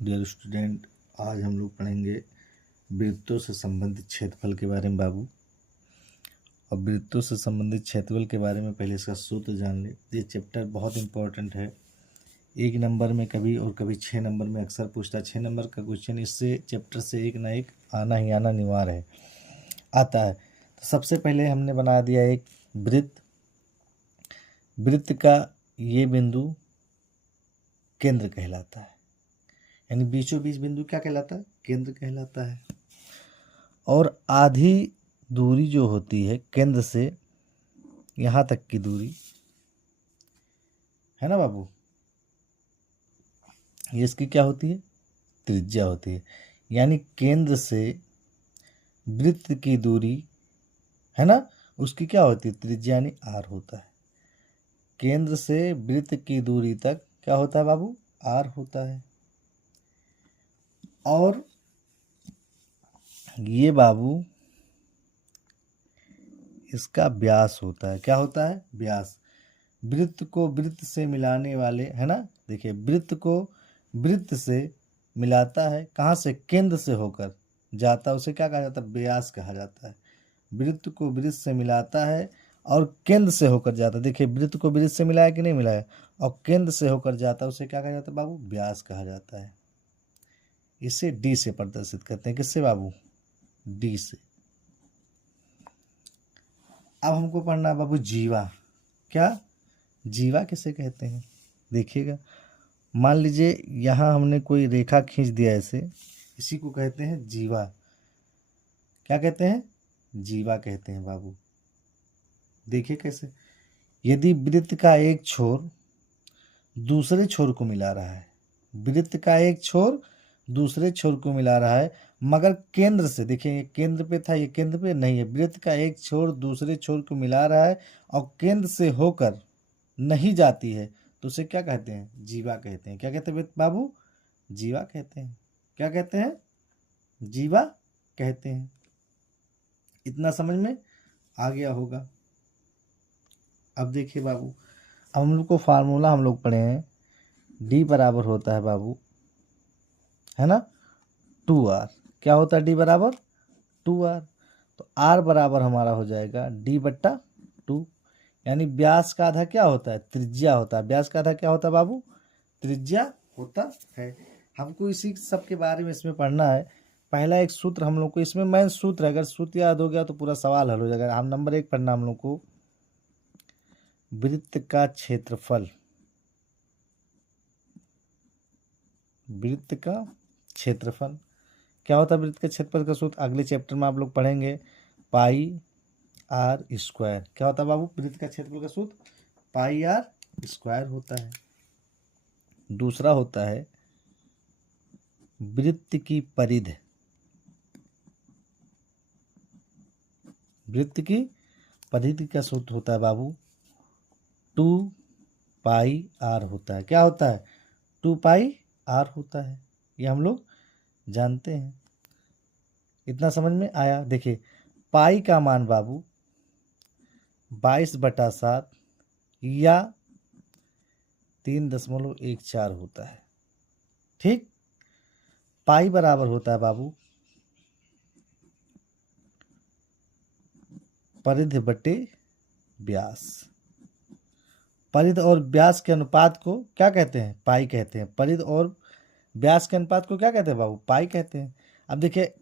Dear student, आज हम लोग पढ़ेंगे वृत्तों से संबंधित क्षेत्रफल के बारे में बाबू। और वृत्तों से संबंधित क्षेत्रफल के बारे में पहले इसका सूत्र जान ले। ये चैप्टर बहुत इंपॉर्टेंट है। 1 नंबर में कभी और कभी 6 नंबर में अक्सर पूछता है। 6 नंबर का क्वेश्चन इससे चैप्टर से एक ना एक आना ही आना अनिवार्य है, आता है। तो सबसे पहले हमने बना दिया एक वृत्त। वृत्त का ये बिंदु केंद्र कहलाता है, यानी बीचों बीच बिंदु क्या कहलाता है? केंद्र कहलाता है। और आधी दूरी जो होती है केंद्र से यहाँ तक की दूरी है ना बाबू, ये इसकी क्या होती है? त्रिज्या होती है। यानी केंद्र से वृत्त की दूरी है ना, उसकी क्या होती है? त्रिज्या, यानी आर होता है। केंद्र से वृत्त की दूरी तक क्या होता है बाबू? आर होता है। और ये बाबू इसका व्यास होता है। क्या होता है? व्यास। वृत्त को वृत्त से मिलाने वाले है ना, देखिए वृत्त को वृत्त से मिलाता है, कहाँ से? केंद्र से होकर जाता है, उसे क्या कहा जाता है? व्यास कहा जाता है। वृत्त को वृत्त से मिलाता है और केंद्र से होकर जाता है। देखिए वृत्त को वृत्त से मिलाया कि नहीं मिलाया, और केंद्र से होकर जाता है, उसे क्या कहा जाता है बाबू? व्यास कहा जाता है। इसे डी से प्रदर्शित करते हैं। किससे बाबू? डी से। अब हमको पढ़ना है बाबू जीवा। क्या? जीवा किसे कहते हैं? देखिएगा, मान लीजिए यहाँ हमने कोई रेखा खींच दिया ऐसे, इसी को कहते हैं जीवा। क्या कहते हैं? जीवा कहते हैं बाबू। देखिए कैसे, यदि वृत्त का एक छोर दूसरे छोर को मिला रहा है, वृत्त का एक छोर दूसरे छोर को मिला रहा है, मगर केंद्र से, देखिए ये केंद्र पे था, ये केंद्र पे नहीं है। वृत्त का एक छोर दूसरे छोर को मिला रहा है और केंद्र से होकर नहीं जाती है, तो उसे क्या कहते हैं? जीवा कहते हैं। क्या कहते हैं बाबू? जीवा कहते हैं। क्या कहते हैं? जीवा कहते हैं। इतना समझ में आ गया होगा। अब देखिए बाबू, अब हम लोग को फार्मूला हम लोग पढ़े हैं, डी बराबर होता है बाबू, है ना, 2r। क्या होता है? डी बराबर 2r। तो r बराबर हमारा हो जाएगा d/2। यानी व्यास का आधा क्या होता है? त्रिज्या होता है। व्यास का आधा क्या होता है बाबू? त्रिज्या होता है। हमको इसी सब के बारे में इसमें पढ़ना है। पहला एक सूत्र हम लोग को इसमें मेन सूत्र है, अगर सूत्र याद हो गया तो पूरा सवाल हल हो जाएगा। हम नंबर 1 पढ़ना हम लोग को वृत्त का क्षेत्रफल। वृत्त का क्षेत्रफल क्या होता है? वृत्त के क्षेत्रफल का सूत्र अगले चैप्टर में आप लोग पढ़ेंगे, पाई आर स्क्वायर। क्या होता है बाबू? वृत्त का क्षेत्रफल का सूत्र पाई आर स्क्वायर होता है। दूसरा होता है वृत्त की परिधि। वृत्त की परिधि का सूत्र होता है बाबू 2 पाई आर होता है। क्या होता है? 2 पाई आर होता है। ये हम लोग जानते हैं। इतना समझ में आया? देखिए पाई का मान बाबू 22/7 या 3.14 होता है। ठीक, पाई बराबर होता है बाबू परिधि बटे व्यास। परिधि और व्यास के अनुपात को क्या कहते हैं? पाई कहते हैं। परिधि और व्यास के अनुपात को क्या कहते हैं बाबू? पाई कहते हैं। अब देखिए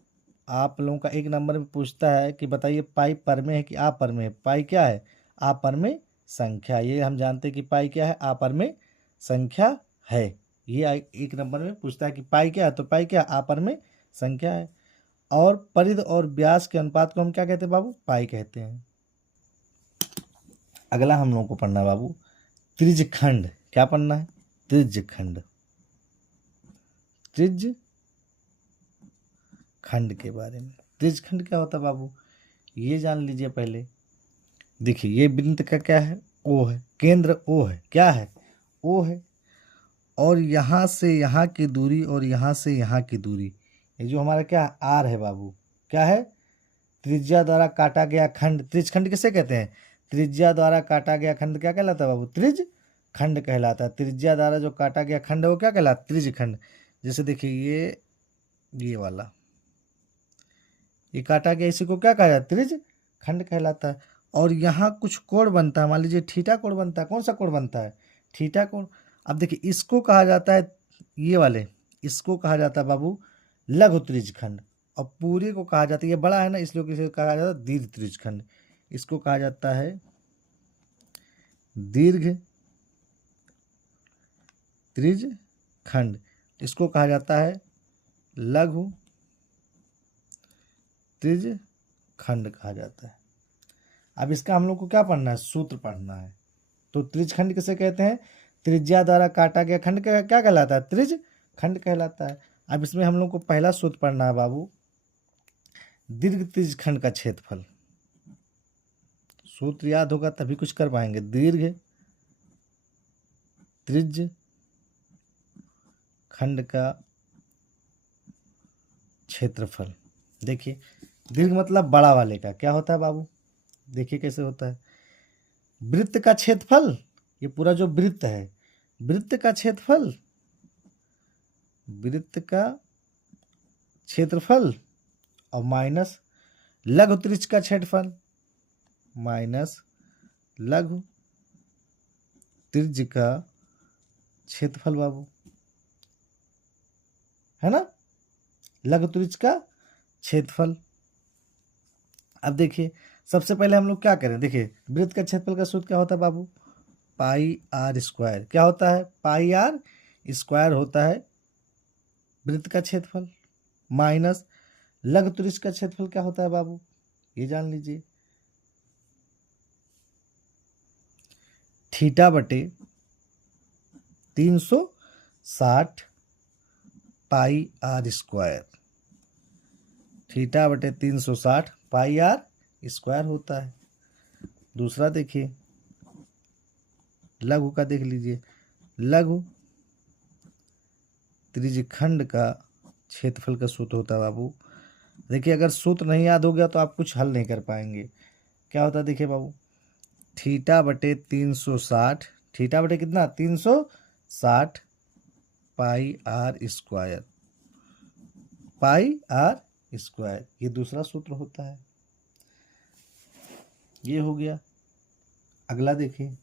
आप लोगों का 1 नंबर में पूछता है कि बताइए पाई परमेय है कि अपरमेय है? पाई क्या है? अपरमेय संख्या। ये हम जानते हैं कि पाई क्या है? अपरमेय संख्या है। ये 1 नंबर में पूछता है कि पाई क्या है, तो पाई क्या? अपरमेय संख्या है। और परिधि और व्यास के अनुपात को हम क्या कहते हैं बाबू? पाई कहते हैं। अगला हम लोगों को पढ़ना है बाबू त्रिज्यखंड। क्या पढ़ना है? त्रिज्यखंड। त्रिज्यखंड के बारे में। त्रिज्यखंड क्या होता है बाबू? ये जान लीजिए पहले। देखिए ये वृत्त का क्या है? ओ है। केंद्र ओ है। क्या है? ओ है। और यहाँ से यहाँ की दूरी और यहाँ से यहाँ की दूरी, ये जो हमारा क्या है? आर है बाबू। क्या है? त्रिज्या द्वारा काटा गया खंड। त्रिज्यखंड किसे कहते हैं? त्रिज्या द्वारा काटा गया खंड क्या कहलाता है बाबू? त्रिज्यखंड कहलाता है। त्रिज्या द्वारा जो काटा गया खंड है वो क्या कहलाता है? त्रिज्यखंड। जैसे देखिए ये वाला ये काटा गया, इसी को क्या कहा जाता है? त्रिज खंड कहलाता है। और यहाँ कुछ कोण बनता है, मान लीजिए थीटा कोण बनता है। कौन सा कोण बनता है? थीटा कोण। अब देखिए इसको कहा जाता है, ये वाले इसको कहा जाता है बाबू लघु त्रिज खंड, और पूरे को कहा जाता है, ये बड़ा है ना इसलिए इसे कहा जाता है दीर्घ त्रिज खंड। इसको कहा जाता है दीर्घ त्रिज खंड, इसको कहा जाता है लघु त्रिज खंड कहा जाता है। अब इसका हम लोग को क्या पढ़ना है? सूत्र पढ़ना है। तो त्रिज खंड किसे कहते हैं? त्रिज्या द्वारा काटा गया खंड क्या कहलाता है? त्रिज खंड कहलाता है। अब इसमें हम लोग को पहला सूत्र पढ़ना है बाबू, दीर्घ त्रिज खंड का क्षेत्रफल। सूत्र याद होगा तभी कुछ कर पाएंगे। दीर्घ त्रिज खंड का क्षेत्रफल। देखिए दीर्घ मतलब बड़ा वाले का क्या होता है बाबू? देखिए कैसे होता है। वृत्त का क्षेत्रफल, ये पूरा जो वृत्त है, वृत्त का क्षेत्रफल, वृत्त का क्षेत्रफल और माइनस लघु त्रिज्य का क्षेत्रफल, माइनस लघु त्रिज्य का क्षेत्रफल बाबू, है ना? लघु त्रिज्य का क्षेत्रफल। अब देखिए सबसे पहले हम लोग क्या करें? देखिए वृत्त का क्षेत्रफल का सूत्र क्या होता है बाबू? पाई आर स्क्वायर। क्या होता है? पाई आर स्क्वायर होता है वृत्त का क्षेत्रफल, माइनस लघु त्रिज्य का क्षेत्रफल क्या होता है बाबू? ये जान लीजिए, थीटा बटे 360 पाई आर स्क्वायर। थीटा बटे 360 पाई आर स्क्वायर होता है। दूसरा देखिए लघु का, देख लीजिए लघु त्रिज्य खंड का क्षेत्रफल का सूत्र होता है बाबू। देखिए अगर सूत्र नहीं याद हो गया तो आप कुछ हल नहीं कर पाएंगे। क्या होता है? देखिए बाबू थीटा बटे 360, थीटा बटे कितना? 360 pi r square, pi r square, ये दूसरा सूत्र होता है। ये हो गया। अगला देखिए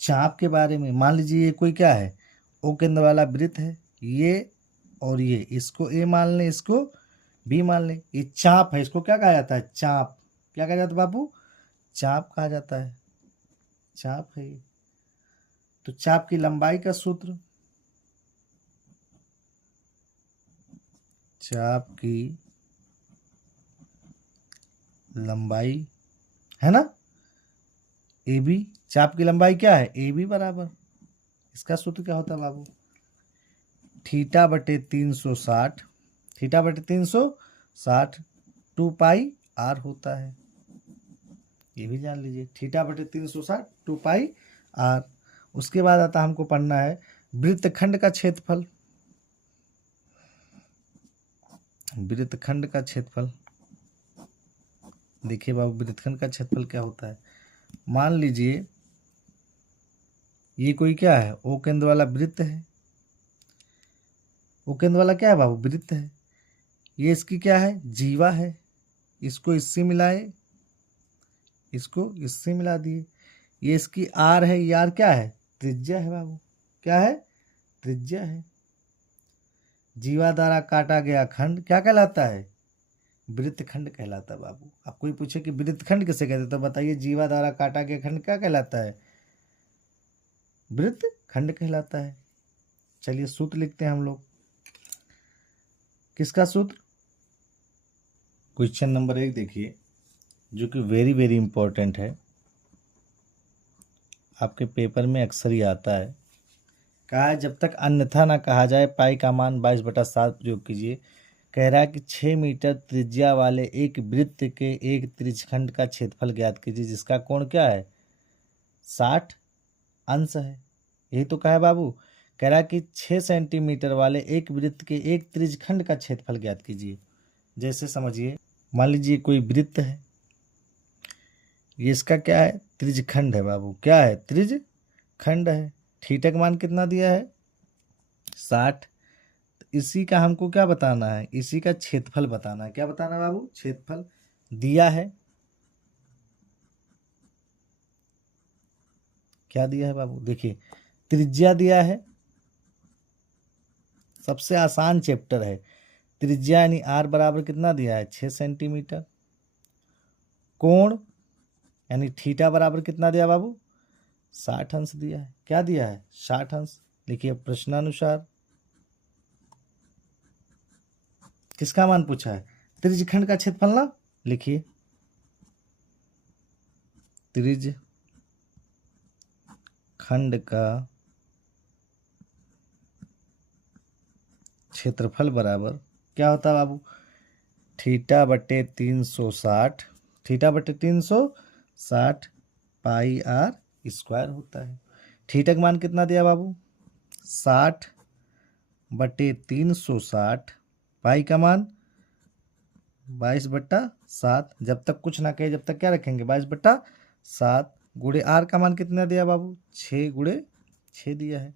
चाप के बारे में। मान लीजिए ये कोई क्या है? ओ केंद्र वाला वृत्त है, ये और ये, इसको ए मान लें, इसको बी मान लें। ये चाप है, इसको क्या कहा जाता है? चाप। क्या कहा जाता है बाबू? चाप कहा जाता है। चाप है ये। तो चाप की लंबाई का सूत्र, चाप की लंबाई है ना, ए बी। चाप की लंबाई क्या है? ए बी बराबर, इसका सूत्र क्या होता है बाबू? थीटा बटे 360, थीटा बटे 360 2 पाई आर होता है। ये भी जान लीजिए, थीटा बटे 360 2 पाई आर। उसके बाद आता हमको पढ़ना है वृत्तखंड का क्षेत्रफल। वृत्तखंड का क्षेत्रफल, देखिए बाबू वृत्तखंड का क्षेत्रफल क्या होता है? मान लीजिए ये कोई क्या है? ओ केंद्र वाला वृत्त है। ओ केंद्र वाला क्या है बाबू? वृत्त है। ये इसकी क्या है? जीवा है। इसको इससे मिलाए, इसको इससे मिला दिए। ये इसकी आर है, ये आर क्या है? त्रिज्या है बाबू। क्या है? त्रिज्या है। जीवा द्वारा काटा गया खंड क्या कहलाता है? वृत्तखंड कहलाता है बाबू। अब कोई पूछे कि वृत्तखंड किसे कहते हैं, तो बताइए जीवा द्वारा काटा गया खंड क्या कहलाता है? वृत्तखंड कहलाता है। चलिए सूत्र लिखते हैं हम लोग। किसका सूत्र? क्वेश्चन नंबर 1 देखिए, जो कि वेरी वेरी इंपॉर्टेंट है, आपके पेपर में अक्सर ही आता है। कहा है जब तक अन्यथा ना कहा जाए पाई का मान 22/7 प्रयोग कीजिए। कह रहा है कि 6 मीटर त्रिज्या वाले एक वृत्त के एक त्रिज्यखंड का क्षेत्रफल ज्ञात कीजिए जिसका कोण क्या है? 60 अंश है। यही तो कहा है बाबू। कह रहा है कि 6 सेंटीमीटर वाले एक वृत्त के एक त्रिज्यखंड का क्षेत्रफल ज्ञात कीजिए। जैसे समझिए, मान लीजिए कोई वृत्त है, ये इसका क्या है? त्रिज्यखंड है बाबू। क्या है? त्रिज्यखंड है। थीटा का मान कितना दिया है? 60। इसी का हमको क्या बताना है, इसी का क्षेत्रफल बताना है। क्या बताना है बाबू, क्षेत्रफल दिया है। क्या दिया है बाबू, देखिए त्रिज्या दिया है, सबसे आसान चैप्टर है। त्रिज्या यानी आर बराबर कितना दिया है, 6 सेंटीमीटर। कोण यानी थीटा बराबर कितना दिया बाबू, 60 अंश दिया है। क्या दिया है, 60 अंश। लिखिए प्रश्नानुसार किसका मान पूछा है, त्रिज्यखंड का क्षेत्रफल ना। लिखिए त्रिज्यखंड का क्षेत्रफल बराबर क्या होता है बाबू, थीटा बटे 360, थीटा बटे 360 पाई आर स्क्वायर होता है। थीटा का मान कितना दिया बाबू, 60 बटे 360, पाई का मान 22/7। जब तक कुछ ना कहे जब तक क्या रखेंगे, 22/7 गुणे आर का मान कितना दिया बाबू, 6 गुणे 6 दिया है।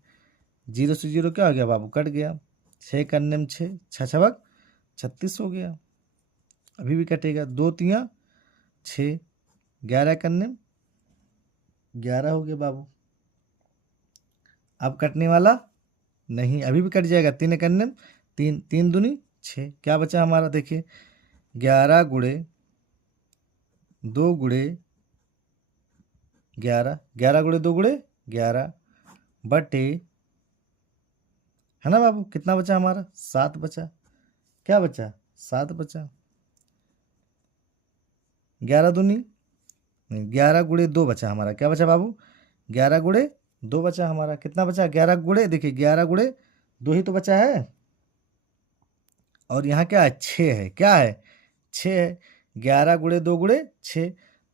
0 से 0 क्या हो गया बाबू, कट गया। 6 करने में 6, 6 छबक 36 हो गया। अभी भी कटेगा, 2 तियाँ 6, 11 करने में 11 हो गया बाबू। अब कटने वाला नहीं, अभी भी कट जाएगा। 3 करने में 3, 3 दूनी 6, क्या बचा हमारा, देखिए 11 गुणे 2 गुणे 11, 11 गुणे 2 गुणे 11 बटे, है ना बाबू, कितना बचा हमारा, 7 बचा। क्या बचा, 7 बचा। 11 दूनी 11 गुणे 2 बचा हमारा। क्या बचा बाबू, 11 गुणे 2 बचा हमारा। कितना बचा, 11 गुणे, देखिए 11 गुणे 2 ही तो बचा है। और यहाँ क्या है, 6 है। क्या है, 6 है। 11 गुणे 2 गुणे 6,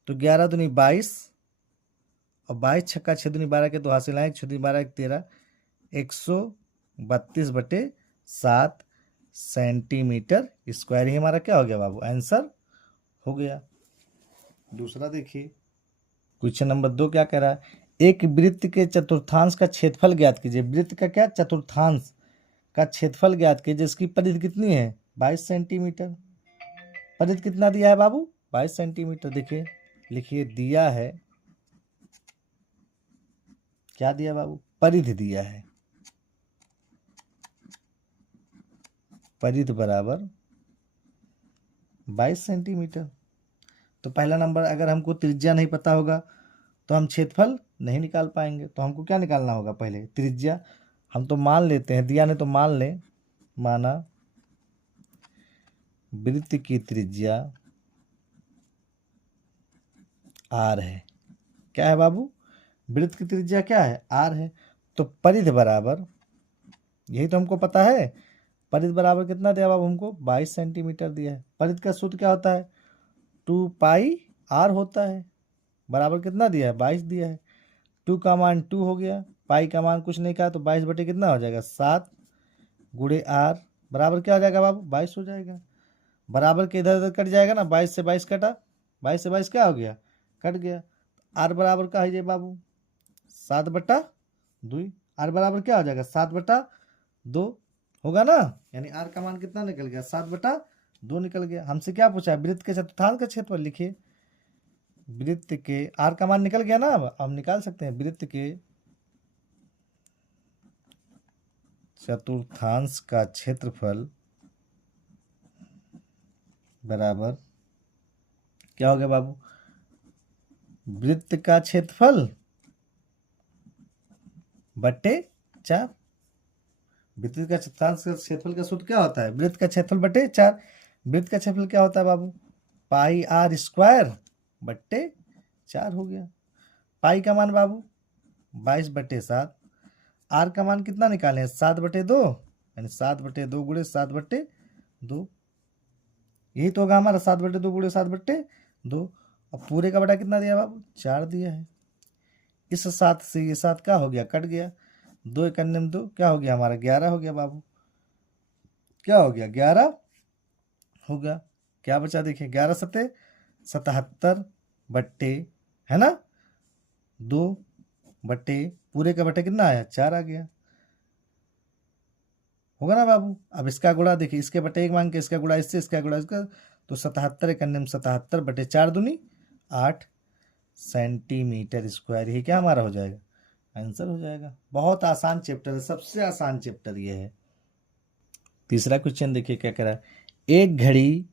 तो 11 दूनी 22 और 22 छक्का 6 दूनी 12 के 2 हासिल आए, 6 दूनी 12 13, 132/7 सेंटीमीटर स्क्वायर ही हमारा क्या हो गया बाबू, आंसर हो गया। दूसरा देखिए क्वेश्चन नंबर 2 क्या कह रहा है, एक वृत्त के चतुर्थांश का क्षेत्रफल ज्ञात कीजिए। वृत्त का क्या, चतुर्थांश का क्षेत्रफल ज्ञात कीजिए, जिसकी परिधि कितनी है, 22 सेंटीमीटर। परिधि कितना दिया है बाबू, 22 सेंटीमीटर। देखिए लिखिए दिया है, क्या दिया बाबू, परिधि दिया है। परिधि बराबर 22 सेंटीमीटर। तो पहला नंबर, अगर हमको त्रिज्या नहीं पता होगा तो हम क्षेत्रफल नहीं निकाल पाएंगे। तो हमको क्या निकालना होगा, पहले त्रिज्या। हम तो मान लेते हैं, दिया नहीं तो मान लें, माना वृत्त की त्रिज्या आर है। क्या है बाबू, वृत्त की त्रिज्या क्या है, आर है। तो परिधि बराबर, यही तो हमको पता है, परिधि बराबर कितना दिया बाबू हमको, 22 सेंटीमीटर दिया है। परिधि का सूत्र क्या होता है, 2 पाई आर होता है। बराबर कितना दिया है, 22 दिया है। 2 का मान 2 हो गया, पाई का मान कुछ नहीं कहा, तो 22 बटे कितना हो जाएगा, 7 गुणे आर बराबर क्या हो जाएगा बाबू, 22 हो जाएगा। बराबर के इधर उधर कट जाएगा ना, 22 से 22 कटा, 22 से 22 क्या हो गया, कट गया। आर बराबर का है ये बाबू 7/2। आर बराबर क्या हो जाएगा, 7/2 होगा ना। यानी आर का मान कितना निकल गया, 7/2 निकल गया। हमसे क्या पूछा है, वृत्त के चतुर्थांश का क्षेत्रफल। लिखिए वृत्त के, आर का मान निकल गया ना, अब हम निकाल सकते हैं। वृत्त के चतुर्थांश का क्षेत्रफल बराबर क्या हो गया बाबू, वृत्त का क्षेत्रफल बटे 4। वृत्त का चतुर्थांश का क्षेत्रफल का सूत्र क्या होता है, वृत्त का क्षेत्रफल बटे 4। वृत्त का क्षेत्रफल क्या होता है बाबू, पाई आर स्क्वायर बट्टे 4 हो गया। पाई का मान बाबू 22/7। आर का मान कितना निकाले, 7/2, यानी 7/2 गुणे 7/2। यही तो होगा हमारा, 7/2 गुणे 7/2। और पूरे का बटा कितना दिया बाबू, 4 दिया है। इस 7 से ये 7 क्या हो गया, कट गया। 2 इकन्ने में 2 क्या हो गया हमारा, 11 हो गया बाबू। क्या हो गया, 11 हो गया। क्या बचा, देखिए 11 सत्ते 77 बट्टे, है ना, 2 बट्टे पूरे का बट्टे कितना आया, 4 आ गया। होगा ना बाबू। अब इसका गुणा देखिए, इसके बटे 1 मांग के, इसका गुणा इससे, इसका गुणा इसका, तो 77 एक अन्य 77 बटे 4 दूनी 8 सेंटीमीटर स्क्वायर। ये क्या हमारा हो जाएगा, आंसर हो जाएगा। बहुत आसान चैप्टर है, सबसे आसान चैप्टर ये है। तीसरा क्वेश्चन देखिए क्या कह रहा है। एक घड़ी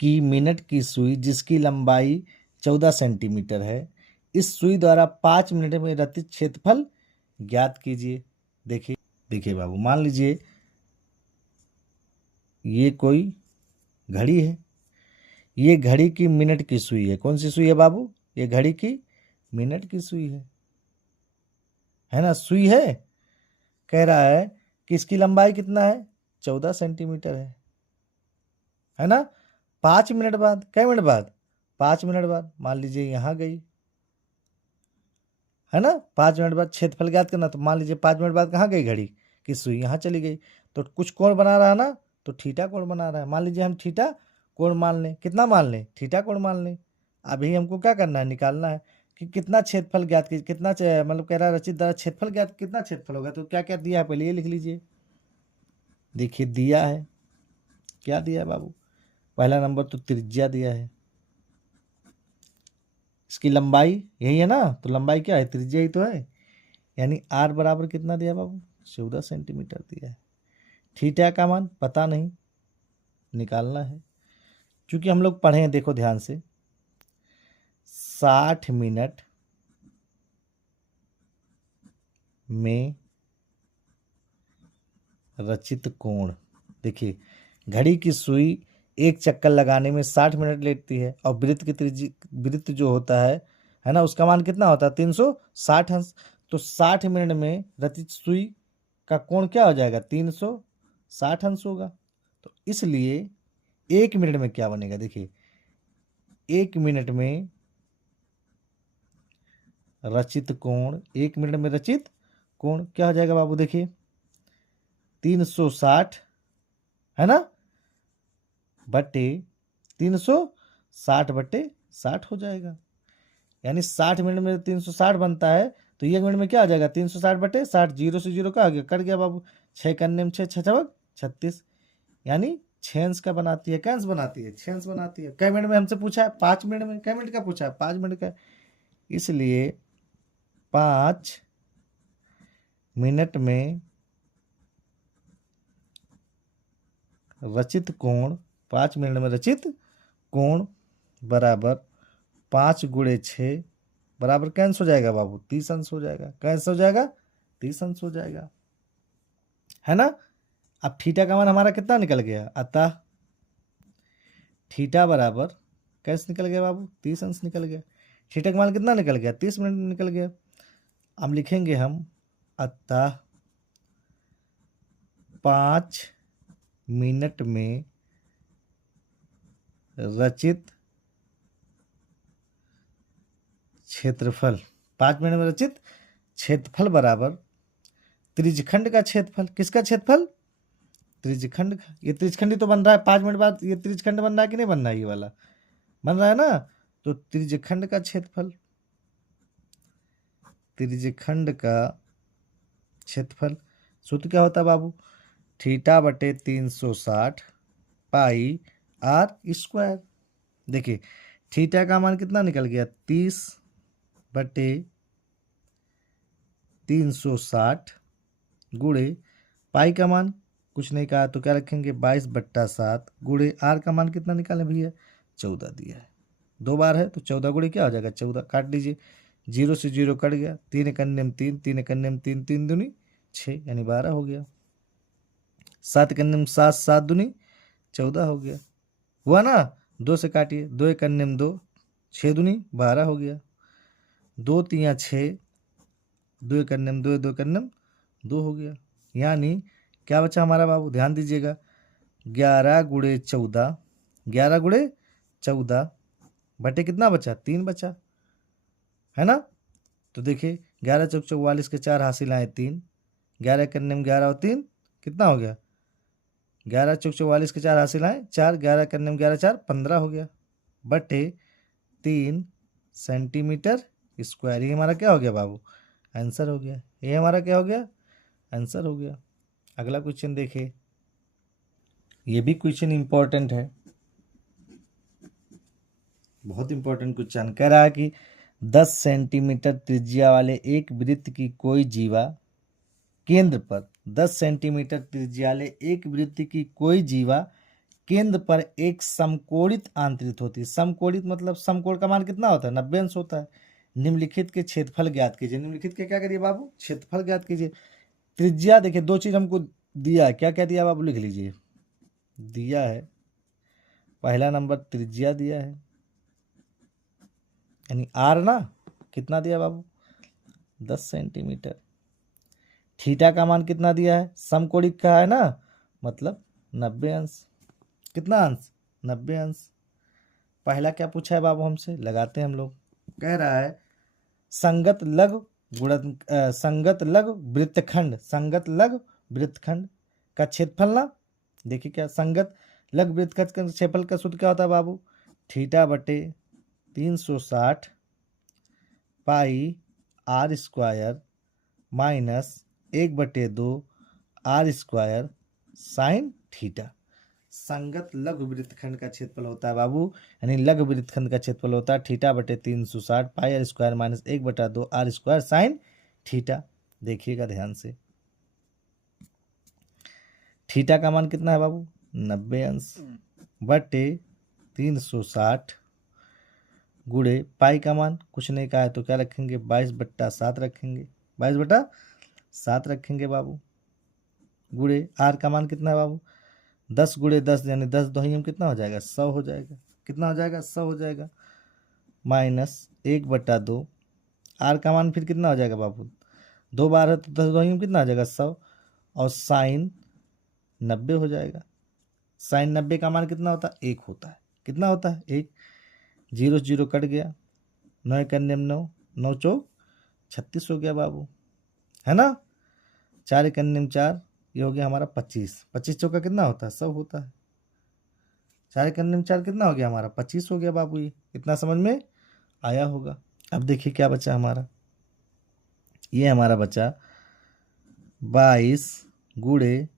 की मिनट की सुई जिसकी लंबाई 14 सेंटीमीटर है, इस सुई द्वारा 5 मिनट में रचित क्षेत्रफल ज्ञात कीजिए। देखिए देखिए बाबू, मान लीजिए ये कोई घड़ी है, ये घड़ी की मिनट की सुई है। कौन सी सुई है बाबू, ये घड़ी की मिनट की सुई है ना, सुई है। कह रहा है कि इसकी लंबाई कितना है, 14 सेंटीमीटर है ना। 5 मिनट बाद, कै मिनट बाद, 5 मिनट बाद मान लीजिए यहाँ गई, है ना। 5 मिनट बाद क्षेत्रफल ज्ञात करना, तो मान लीजिए 5 मिनट बाद कहाँ गई घड़ी की सुई, यहाँ चली गई। तो कुछ कोण बना रहा है ना, तो थीटा कोण बना रहा है। मान लीजिए हम थीटा कोण मान लें, कितना मान लें, थीटा कोण मान लें। अभी हमको क्या करना है, निकालना है कि कितना क्षेत्रफल ज्ञात की, कितना मतलब कह रहा है रचित द्वारा क्षेत्रफल ज्ञात, कितना क्षेत्रफल होगा। तो क्या क्या दिया है पहले ये लिख लीजिए। देखिए दिया है, क्या दिया है बाबू, पहला नंबर तो त्रिज्या दिया है, इसकी लंबाई यही है ना, तो लंबाई क्या है, त्रिज्या ही तो है। यानी आर बराबर कितना दिया बाबू, 14 सेंटीमीटर दिया है। थीटा का मान पता नहीं, निकालना है। क्योंकि हम लोग पढ़े हैं, देखो ध्यान से, 60 मिनट में रचित कोण। देखिए घड़ी की सुई एक चक्कर लगाने में 60 मिनट लेती है, और वृत्त की वृत्त जो होता है ना, उसका मान कितना होता है, 360 अंश। तो 60 मिनट में रचित सुई का कोण क्या हो जाएगा, 360 अंश होगा। तो इसलिए 1 मिनट में क्या बनेगा, देखिए 1 मिनट में रचित कोण, 1 मिनट में रचित कोण क्या हो जाएगा बाबू, देखिए 360 है ना, बटे 360 बटे 60 हो जाएगा। यानी 60 मिनट में 360 बनता है, तो 1 मिनट में क्या आ जाएगा, 360 बटे 60, जीरो से जीरो का आ गया, कट गया बाबू। 6 कन्ने में 6, 6 36, यानी 6 अंश का बनाती है। क्या अंश बनाती है, 6 अंश बनाती है। कै मिनट में हमसे पूछा है, 5 मिनट में। कै मिनट का पूछा है, 5 मिनट का। इसलिए 5 मिनट में रचित कोण, 5 मिनट में रचित कोण बराबर 5 गुणे 6 बराबर कैंस हो जाएगा बाबू, 30 अंश हो जाएगा। कैंस हो जाएगा, 30 अंश हो जाएगा, है ना। अब थीटा का मान हमारा कितना निकल गया, अतः थीटा बराबर कैसे निकल गया बाबू, 30 अंश निकल गया। थीटा का मान कितना निकल गया, 30 मिनट निकल गया। अब लिखेंगे हम, अतः 5 मिनट में रचित क्षेत्रफल, 5 मिनट में रचित क्षेत्रफल बराबर त्रिज्यखंड का क्षेत्रफल। किसका क्षेत्रफल, त्रिज्यखंड का। ये त्रिज्यखंड ही तो बन रहा है, 5 मिनट बाद ये त्रिज्यखंड बन रहा है कि नहीं बन रहा है, ये वाला बन रहा है ना। तो त्रिज्यखंड का क्षेत्रफल, त्रिज्यखंड का क्षेत्रफल सूत्र क्या होता है बाबू, थीटा बटे 360 पाई आर स्क्वायर। देखिए थीटा का मान कितना निकल गया, 30 बटे 360 गुणे पाई का मान कुछ नहीं कहा, तो क्या रखेंगे 22/7 गुणे आर का मान कितना निकालें भैया, 14 दिया है। 2 बार है तो 14 गुणे क्या हो जाएगा, 14। काट लीजिए, जीरो से जीरो कट गया, 3 एक अन्य में 3, 3 एक अन्य में 3, 3 दूनी 6 यानी 12 हो गया। 7 एक अन्य में 7, 7 दूनी 14 हो गया, हुआ ना। 2 से काटिए, 2 एक अन्य में 2, 6 दूनी 12 हो गया। 2 3 6, 2 एक अन्य में 2, 2 एक अन्य में 2 हो गया। यानी क्या बचा हमारा बाबू, ध्यान दीजिएगा, 11 गुणे 14, 11 गुणे 14 बटे कितना बचा, 3 बचा, है ना। तो देखिए 11 चौक 44 के 4 हासिल आए 3, 11 कन्ने में 11 और 3 कितना हो गया, 11 चौक 44 के 4 हासिल आए 4, 11 कन्ने में 11 4 15 हो गया, बटे 3 सेंटीमीटर स्क्वायर। ये हमारा क्या हो गया बाबू, आंसर हो गया। ये हमारा क्या हो गया, आंसर हो गया। अगला क्वेश्चन देखिए, ये भी क्वेश्चन इंपॉर्टेंट है, बहुत इंपॉर्टेंट क्वेश्चन। कह रहा है कि 10 सेंटीमीटर त्रिज्या वाले एक वृत्त की कोई जीवा केंद्र पर 10 सेंटीमीटर त्रिज्या वाले एक वृत्त की कोई जीवा केंद्र पर एक समकोणित आंतरित होती है। समकोणित मतलब समकोण का मान कितना होता है, 90 अंश होता है। निम्नलिखित के क्षेत्रफल ज्ञात कीजिए। निम्नलिखित के क्या करिए बाबू, क्षेत्रफल ज्ञात कीजिए। त्रिज्या देखिए, दो चीज हमको दिया है, क्या क्या दिया बाबू, लिख लीजिए। दिया है पहला नंबर त्रिज्या दिया है, यानी आर ना, कितना दिया बाबू, 10 सेंटीमीटर। थीटा का मान कितना दिया है, समकोणित का है ना, मतलब 90 अंश। कितना अंश, 90 अंश। पहला क्या पूछा है बाबू हमसे, लगाते हैं हम लोग। कह रहा है संगत लघु गुणन संगत लघु वृत्तखंड, संगत लघु वृत्तखंड का क्षेत्रफल ना, देखिए क्या, संगत लघु वृत्तखंड का क्षेत्रफल का सूत्र क्या होता है बाबू, थीटा बटे 360 pi r square minus 1/2 r square sine theta. संगत लघु वृत्तखंड का क्षेत्रफल होता है बाबू, यानी लघु वृत्तखंड का क्षेत्रफल होता है थीटा बटे 360 pi r square minus 1/2 r square sine theta. देखिएगा ध्यान से, थीटा का मान कितना है बाबू, 90 अंश बटे 360 गुड़े पाई का मान कुछ नहीं कहा है तो क्या रखेंगे, 22/7 रखेंगे, 22/7 रखेंगे बाबू, गुड़े आर का मान कितना है बाबू, 10 गुड़े 10 यानी 10 दोहियम कितना हो जाएगा, 100 हो जाएगा। कितना हो जाएगा, 100 हो जाएगा, माइनस 1/2 आर का मान फिर कितना हो जाएगा बाबू, 2 बार है तो 10 दोहियम कितना हो जाएगा, 100, और साइन 90 हो जाएगा। साइन 90 का मान कितना होता है, 1 होता है। कितना होता है, 1। 0 0 कट गया, 9 1 9, 9 चौक 36 हो गया बाबू, है ना। 4 1 4, ये हो गया हमारा 25। 25 चौका कितना होता है, 100 होता है। 4 1 4 कितना हो गया हमारा, 25 हो गया बाबू। ये इतना समझ में आया होगा। अब देखिए क्या बचा हमारा, ये हमारा बचा 22 गुड़े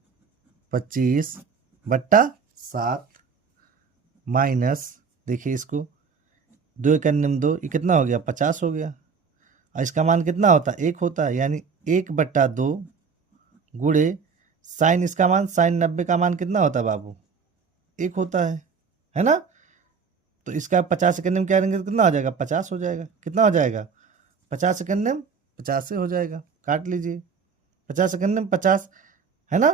25/7 माइनस, देखिए इसको 2 1 2, ये कितना हो गया, 50 हो गया। और इसका मान कितना होता है, 1 होता है, यानी 1/2 गुड़े साइन, इसका मान साइन 90 का मान कितना होता है बाबू, 1 होता है ना। तो इसका 50 सेकंड में क्या करेंगे तो कितना हो जाएगा, 50 हो जाएगा। कितना हो जाएगा, 50 सेकंड में 50 से हो जाएगा, काट लीजिए। 50 सेकंड में 50, है ना।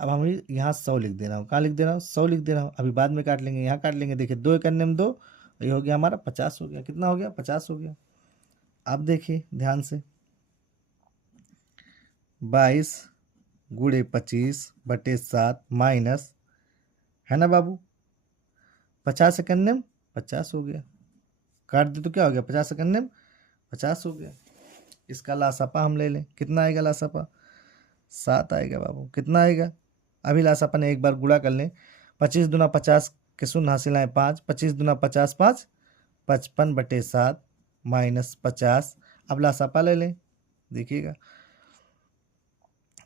अब हम यहाँ 100 लिख दे रहा हूँ, कहाँ लिख दे रहा हूँ, 100 लिख दे रहा हूँ, अभी बाद में काट लेंगे, यहाँ काट लेंगे। देखिए 2 1 2, ये हो गया हमारा 50 हो गया। कितना हो गया, 50 हो गया। अब देखिए ध्यान से, 22 गुड़े 25/7 माइनस, है ना बाबू, 50 सेकंड में 50 हो गया, काट दे तो क्या हो गया, 50 सेकंड में 50 हो गया। इसका लासापा हम ले लें, कितना आएगा लासापा, 7 आएगा बाबू। कितना आएगा, अभी लासापा ने एक बार गुणा कर लें, 25 दूना 50 के शून्य हासिल आए 5, 25 दूना 50 5, 55/7 माइनस 50। अब लासापा ले लें, देखिएगा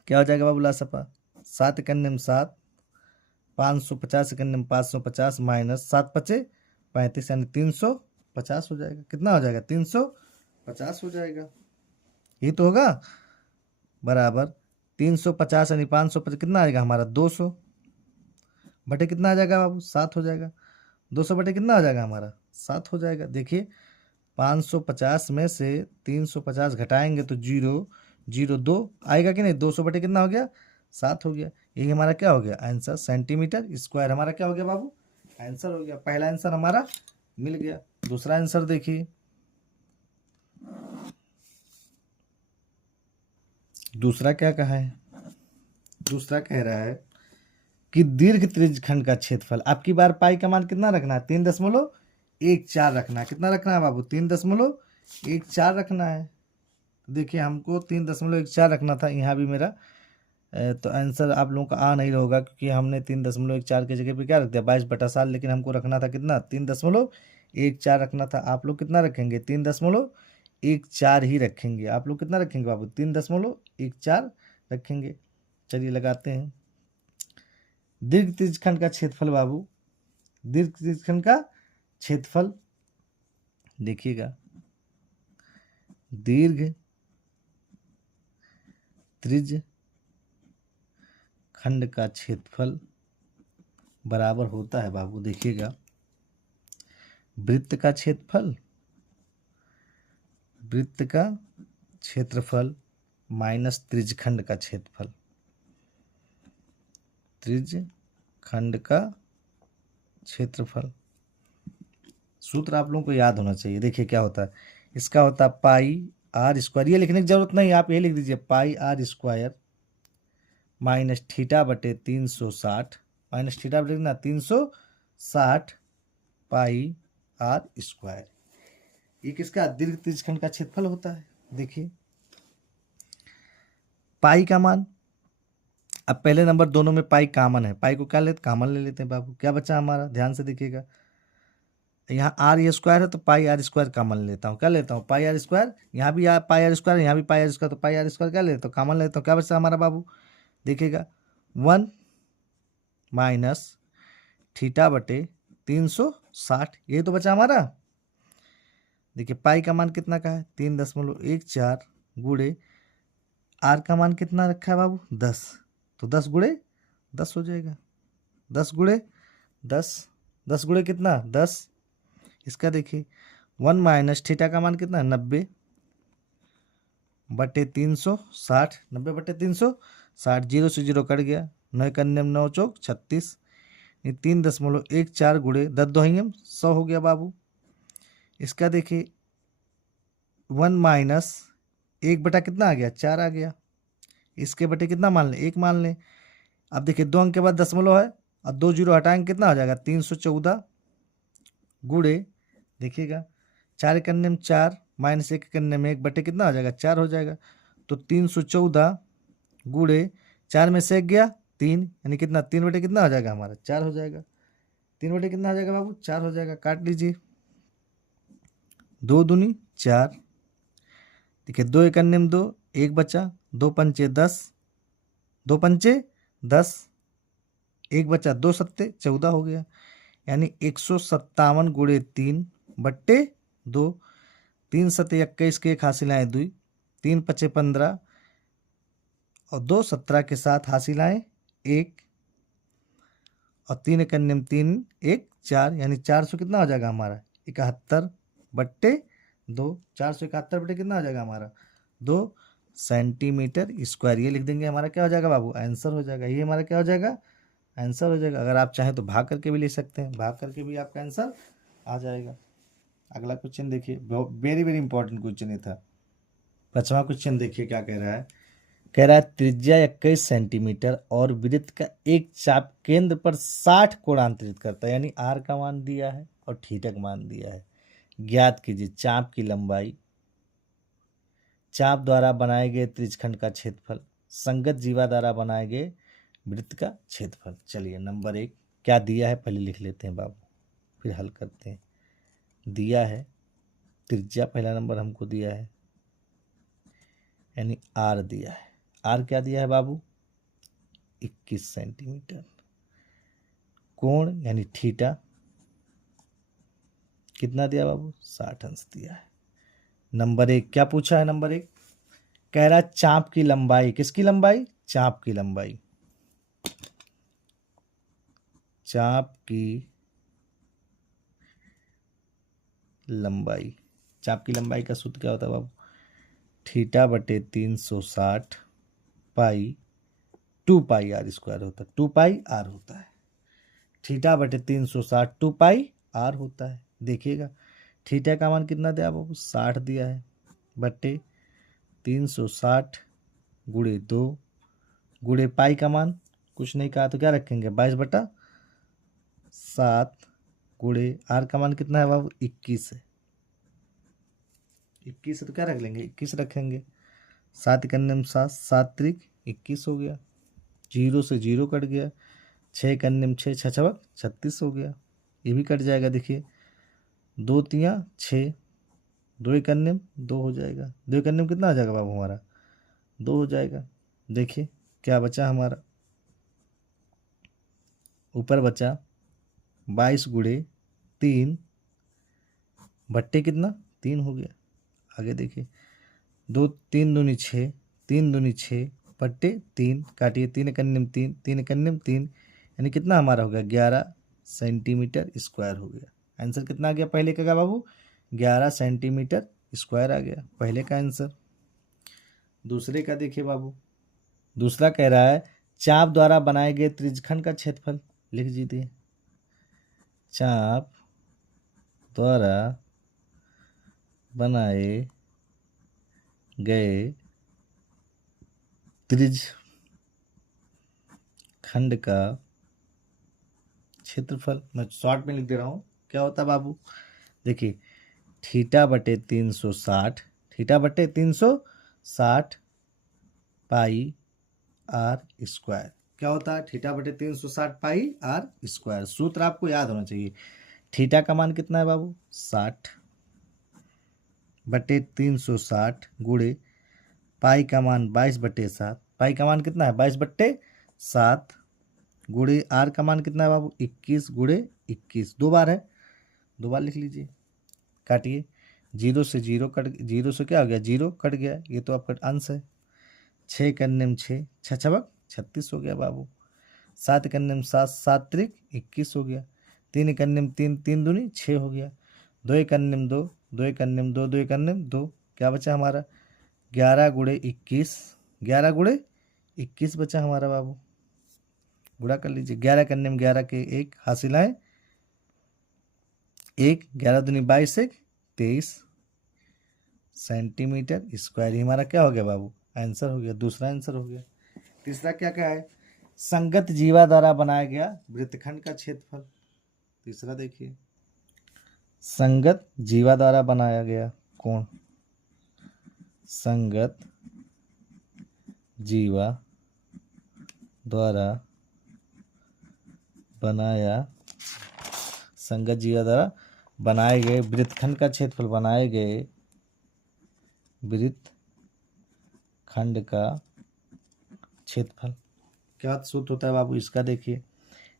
क्या हो जाएगा बाबू लासापा, 7 1 7, 550 सेकंड 550 माइनस 7 5 35, यानी 350 हो जाएगा। कितना हो जाएगा, 350 हो जाएगा। ये तो होगा, बराबर 350 यानी 550 कितना आएगा हमारा, 200 बटे कितना आ जाएगा बाबू, 7 हो जाएगा। 200 बटे कितना हो जाएगा हमारा, 7 हो जाएगा। देखिए 550 में से 350 घटाएंगे तो 0 0 2 आएगा कि नहीं, 200 बटे कितना हो गया, 7 हो गया। यही हमारा क्या हो गया आंसर, सेंटीमीटर स्क्वायर हमारा क्या हो गया बाबू, आंसर हो गया। पहला आंसर हमारा मिल गया। दूसरा आंसर देखिए, दूसरा क्या कहा है, दूसरा कह रहा है कि दीर्घ त्रिज्यखंड का क्षेत्रफल, आपकी बार पाई का मान कितना रखना है, 3.14 रखना है। कितना रखना है बाबू, 3.14 रखना है। देखिए हमको 3.14 रखना था, यहाँ भी मेरा तो आंसर आप लोगों का आ नहीं होगा, क्योंकि हमने 3.14 की जगह पे क्या रख दिया, 22/7, लेकिन हमको रखना था कितना, 3.14 रखना था। आप लोग कितना रखेंगे, 3.14 ही रखेंगे। आप लोग कितना रखेंगे बाबू, 3.14 रखेंगे। चलिए लगाते हैं। दीर्घ त्रिज्यखंड का क्षेत्रफल बाबू, दीर्घ त्रिज्यखंड का क्षेत्रफल देखिएगा, दीर्घ त्रिज्य खंड का क्षेत्रफल बराबर होता है बाबू, देखिएगा, वृत्त का क्षेत्रफल, वृत्त का क्षेत्रफल माइनस त्रिज्यखंड का क्षेत्रफल, त्रिज्यखंड का क्षेत्रफल। सूत्र आप लोगों को याद होना चाहिए। देखिए क्या होता है, इसका होता है पाई आर स्क्वायर, ये लिखने की जरूरत नहीं, आप ये लिख दीजिए पाई आर स्क्वायर माइनस थीटा बटे 360, माइनस थीटा बटे ना 360 पाई आर स्क्वायर। ये किसका, दीर्घ त्रिज्यखंड का क्षेत्रफल होता है। देखिए पाई का मान, अब पहले नंबर दोनों में पाई कॉमन है, पाई को क्या लेते, कॉमन ले लेते हैं बाबू। क्या बचा हमारा, ध्यान से देखिएगा, यहाँ आर स्क्वायर है तो पाई आर स्क्वायर कॉमन लेता हूँ, क्या लेता हूँ पाई आर स्क्वायर, यहाँ भी पाई आर स्क्वायर, यहाँ भी पाई आर स्क्वायर, तो पाई आर स्क्वायर क्या लेता हूँ, कॉमन लेता हूँ। क्या बचा हमारा बाबू, देखिएगा 1 माइनस थीटा बटे 360, ये तो बचा हमारा। देखिए पाई का मान कितना का है 3.14 गुणे आर का मान कितना रखा है बाबू 10, तो 10 गुणे 10 हो जाएगा, 10 गुणे 10, 10 गुणे कितना 10। इसका देखिए 1 माइनस थीटा का मान कितना 90 बटे 360, 90 बटे 360, 0 से 0 कट गया, 9 कन्ने 9 चौक 36, 3.14 गुणे 10 दोहियम 100 हो गया बाबू। इसका देखिए 1 माइनस 1 बटा कितना आ गया 4 आ गया, इसके बटे कितना मान लें 1 मान लें। अब देखिए 2 अंक के बाद दशमलव है और 2 जीरो हटाएंगे कितना हो जाएगा 314 गुणे, देखिएगा 4 कन्ने में 4 माइनस 1 कन्ने में 1 बटे कितना हो जाएगा 4 हो जाएगा, तो 314 गुणे 4 में से 1 गया 3, यानी कितना 3 बटे कितना हो जाएगा हमारा 4 हो जाएगा, 3 बटे कितना हो जाएगा बाबू 4 हो जाएगा। काट लीजिए, 2 दूनी 4, देखिए 2 एक अन्य में 2, 1 बचा, 2 पंचे 10, 2 पंचे 10, 1 बचा, 2 सत्ते 14 हो गया, यानी 157 गुणे 3 बट्टे 2, 3 सत्ते 21 के 1 हासिल आए 2, 3 पचे 15 और 2 17 के साथ हासिल आए 1 और 3 एक अन्य में 3 1 4, यानी 400 कितना हो जाएगा हमारा 71 बट्टे 2, 471 बटे कितना हो जाएगा हमारा 2 सेंटीमीटर स्क्वायर। ये लिख देंगे, हमारा क्या हो जाएगा बाबू आंसर हो जाएगा, ये हमारा क्या हो जाएगा आंसर हो जाएगा। अगर आप चाहें तो भाग करके भी ले सकते हैं, भाग करके भी आपका आंसर आ जाएगा। अगला क्वेश्चन देखिए, वेरी वेरी इंपॉर्टेंट क्वेश्चन ये था। 5वां क्वेश्चन देखिए क्या कह रहा है, कह रहा है त्रिज्या 21 सेंटीमीटर और वृत्त का एक चाप केंद्र पर 60 कोणांतरित करता है, यानी आर का मान दिया है और थीटा का मान दिया है। ज्ञात कीजिए चाप की लंबाई, चाप द्वारा बनाए गए त्रिज्यखंड का क्षेत्रफल, संगत जीवा द्वारा बनाए गए वृत्त का क्षेत्रफल। चलिए नंबर 1 क्या दिया है पहले लिख लेते हैं बाबू, फिर हल करते हैं। दिया है त्रिज्या, पहला नंबर हमको दिया है, यानी आर दिया है। आर क्या दिया है बाबू 21 सेंटीमीटर। कोण यानी थीटा कितना दिया बाबू 60 अंश दिया है। नंबर 1 क्या पूछा है, नंबर 1 कह रहा है चाप की लंबाई, किसकी लंबाई चाप की लंबाई, चाप की लंबाई, चाप की लंबाई का सूत्र क्या होता है बाबू थीटा बटे 360 पाई 2 पाई आर स्क्वायर होता है, 2 पाई आर होता है, थीटा बटे 360 2 पाई आर होता है। देखिएगा थीटा का मान कितना दिया बाबू 60 दिया है, बटे 360 गुणे 2 गुणे पाई का मान कुछ नहीं कहा तो क्या रखेंगे 22/7 गुणे आर का मान कितना है बाबू 21 है, 21 है तो क्या रख लेंगे 21 रखेंगे, 7 इकन्ने में 7, 7 त्रिक 21 हो गया, 0 से 0 कट गया, 6 इकन्ने में 6, 6 छबक 36 हो गया, ये भी कट जाएगा। देखिए 2 तियाँ 6, 2 इकन्ने में 2 हो जाएगा, 2 इकन्ने में कितना आ जाएगा बाबू हमारा 2 हो जाएगा। देखिए क्या बचा हमारा, ऊपर बचा 22 × 3 बट्टे कितना 3 हो गया। आगे देखिए 2 3 दूनी 6, 3 दूनी 6 बट्टे 3, काटिए 3 कन्यम 3, 3 कन्यम 3, यानी कितना हमारा हो गया 11 सेंटीमीटर स्क्वायर हो गया। आंसर कितना आ गया पहले का बाबू, 11 सेंटीमीटर स्क्वायर आ गया पहले का आंसर। दूसरे का देखिए बाबू, दूसरा कह रहा है चाप द्वारा बनाए गए त्रिज्यखंड का क्षेत्रफल लिख दीजिए। चाप द्वारा बनाए गए त्रिज्यखंड का क्षेत्रफल, मैं शॉर्ट में लिख दे रहा हूँ, क्या होता है बाबू, देखिए थीटा बटे 360, थीटा बटे 360 पाई आर स्क्वायर, क्या होता है थीटा बटे 360 पाई आर स्क्वायर। सूत्र आपको याद होना चाहिए, थीटा का मान कितना है बाबू 60 बटे 360 गुणे पाई का मान 22/7, पाई का मान कितना है 22/7 गुणे आर का मान कितना है बाबू 21 × 21, 2 बार है, 2 बार लिख लीजिए। काटिए 0 से 0 कट, 0 से क्या हो गया 0 कट गया, ये तो आपका अंश है। 6 कन्यम 6, 6 छबक 36 हो गया बाबू। 7 कन्यम 7, 7 त्रिक 21 हो गया। 3 कन्यम 3, 3 दूनी 6 हो गया। 2 कन्यम 2, 2 कन्यम 2, 2 कन्यम 2, क्या बचा हमारा 11 × 21, 11 × 21 बचा हमारा बाबू। गुणा कर लीजिए, 11 कन्यम 11 के 1 हासिल आए 1, 11 दूनी 22 1 23 सेंटीमीटर स्क्वायर, ही हमारा क्या हो गया बाबू आंसर हो गया, दूसरा आंसर हो गया। तीसरा क्या क्या है, संगत जीवा द्वारा बनाया गया वृत्तखंड का क्षेत्रफल। तीसरा देखिए, संगत जीवा द्वारा बनाया गया कोण, संगत जीवा द्वारा बनाया, संगत जीवा द्वारा बनाए गए वृत्तखंड का क्षेत्रफल, बनाए गए वृत्तखंड का क्षेत्रफल। क्या सूत्र होता है बाबू इसका, देखिए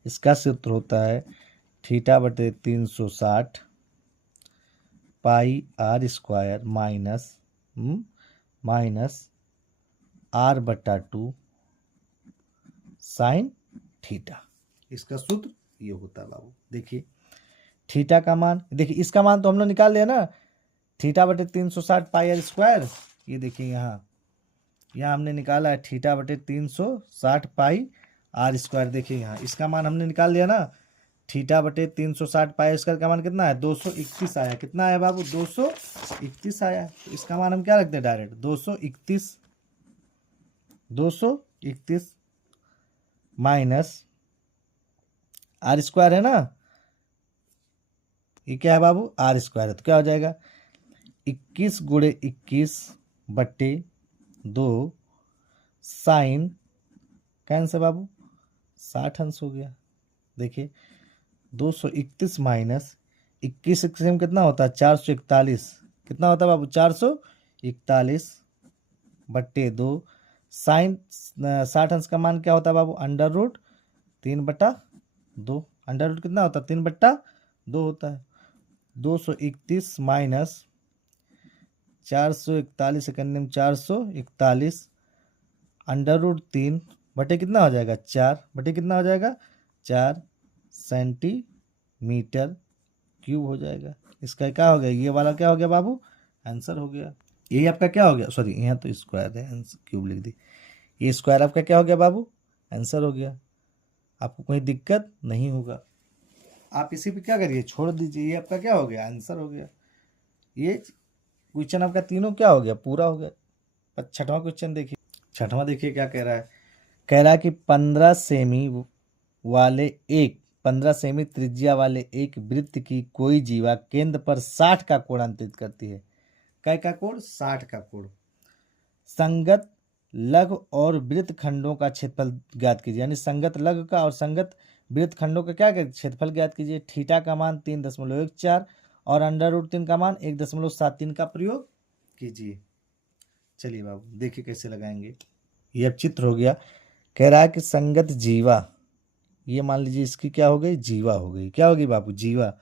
इसका सूत्र होता है थीटा बटे 360 pi r square minus r/2 sine theta, इसका सूत्र ये होता है बाबू। देखिए थीटा का मान, देखिए इसका मान तो हम लोग निकाल लिया ना, थीटा बटे 360 पाई आर स्क्वायर, ये देखिए यहाँ हमने निकाला है थीटा बटे 360 पाई आर स्क्वायर। देखिए यहाँ इसका मान हमने निकाल लिया ना, थीटा बटे 360 पाई स्क्वायर का मान कितना है 231 आया, कितना है बाबू 231 आया। तो इसका मान हम क्या रखते हैं डायरेक्ट 231 माइनस आर स्क्वायर है ना, ये क्या है बाबू आर स्क्वायर है, तो क्या हो जाएगा 21 × 21/2 साइन कैंसिल बाबू 60 अंश हो गया। देखिए 231 माइनस 21 में कितना होता है 441, कितना होता है बाबू 441/2 साइन 60 अंश का मान क्या होता है बाबू √3/2, अंडर रूट कितना होता है 3/2 होता है। 231 माइनस 441 कन्यम 441 √3 बटे कितना हो जाएगा 4 बटे कितना हो जाएगा 4 सेंटीमीटर क्यूब हो जाएगा। इसका क्या हो गया, ये वाला क्या हो गया बाबू आंसर हो गया। यही आपका क्या हो गया, सॉरी यहाँ तो स्क्वायर है क्यूब लिख दी, ये स्क्वायर आपका क्या हो गया बाबू आंसर हो गया। आपको कोई दिक्कत नहीं होगा, आप इसी पे क्या करिए छोड़ दीजिए, ये आपका क्या हो गया आंसर हो गया। ये क्वेश्चन आपका तीनों क्या हो गया पूरा हो गया। छठवां क्वेश्चन देखिए, छठवां देखिए क्या कह रहा है, कह रहा है कि 15 सेमी त्रिज्या वाले एक वृत्त की कोई जीवा केंद्र पर 60 का कोण अंतरित करती है। कै का कोण 60 का कोण। संगत लघु और वृत्त खंडों का क्षेत्रफल ज्ञात कीजिए, यानी संगत लघु का और संगत वृत्त खंडों का क्या क्षेत्रफल ज्ञात कीजिए। थीटा का मान 3.14 और √3 का मान 1.73 का प्रयोग कीजिए। चलिए बाबू देखिए कैसे लगाएंगे, ये अब चित्र हो गया। कह रहा है कि संगत जीवा, ये मान लीजिए इसकी क्या हो गई, जीवा हो गई। क्या होगी बाबू, जीवा।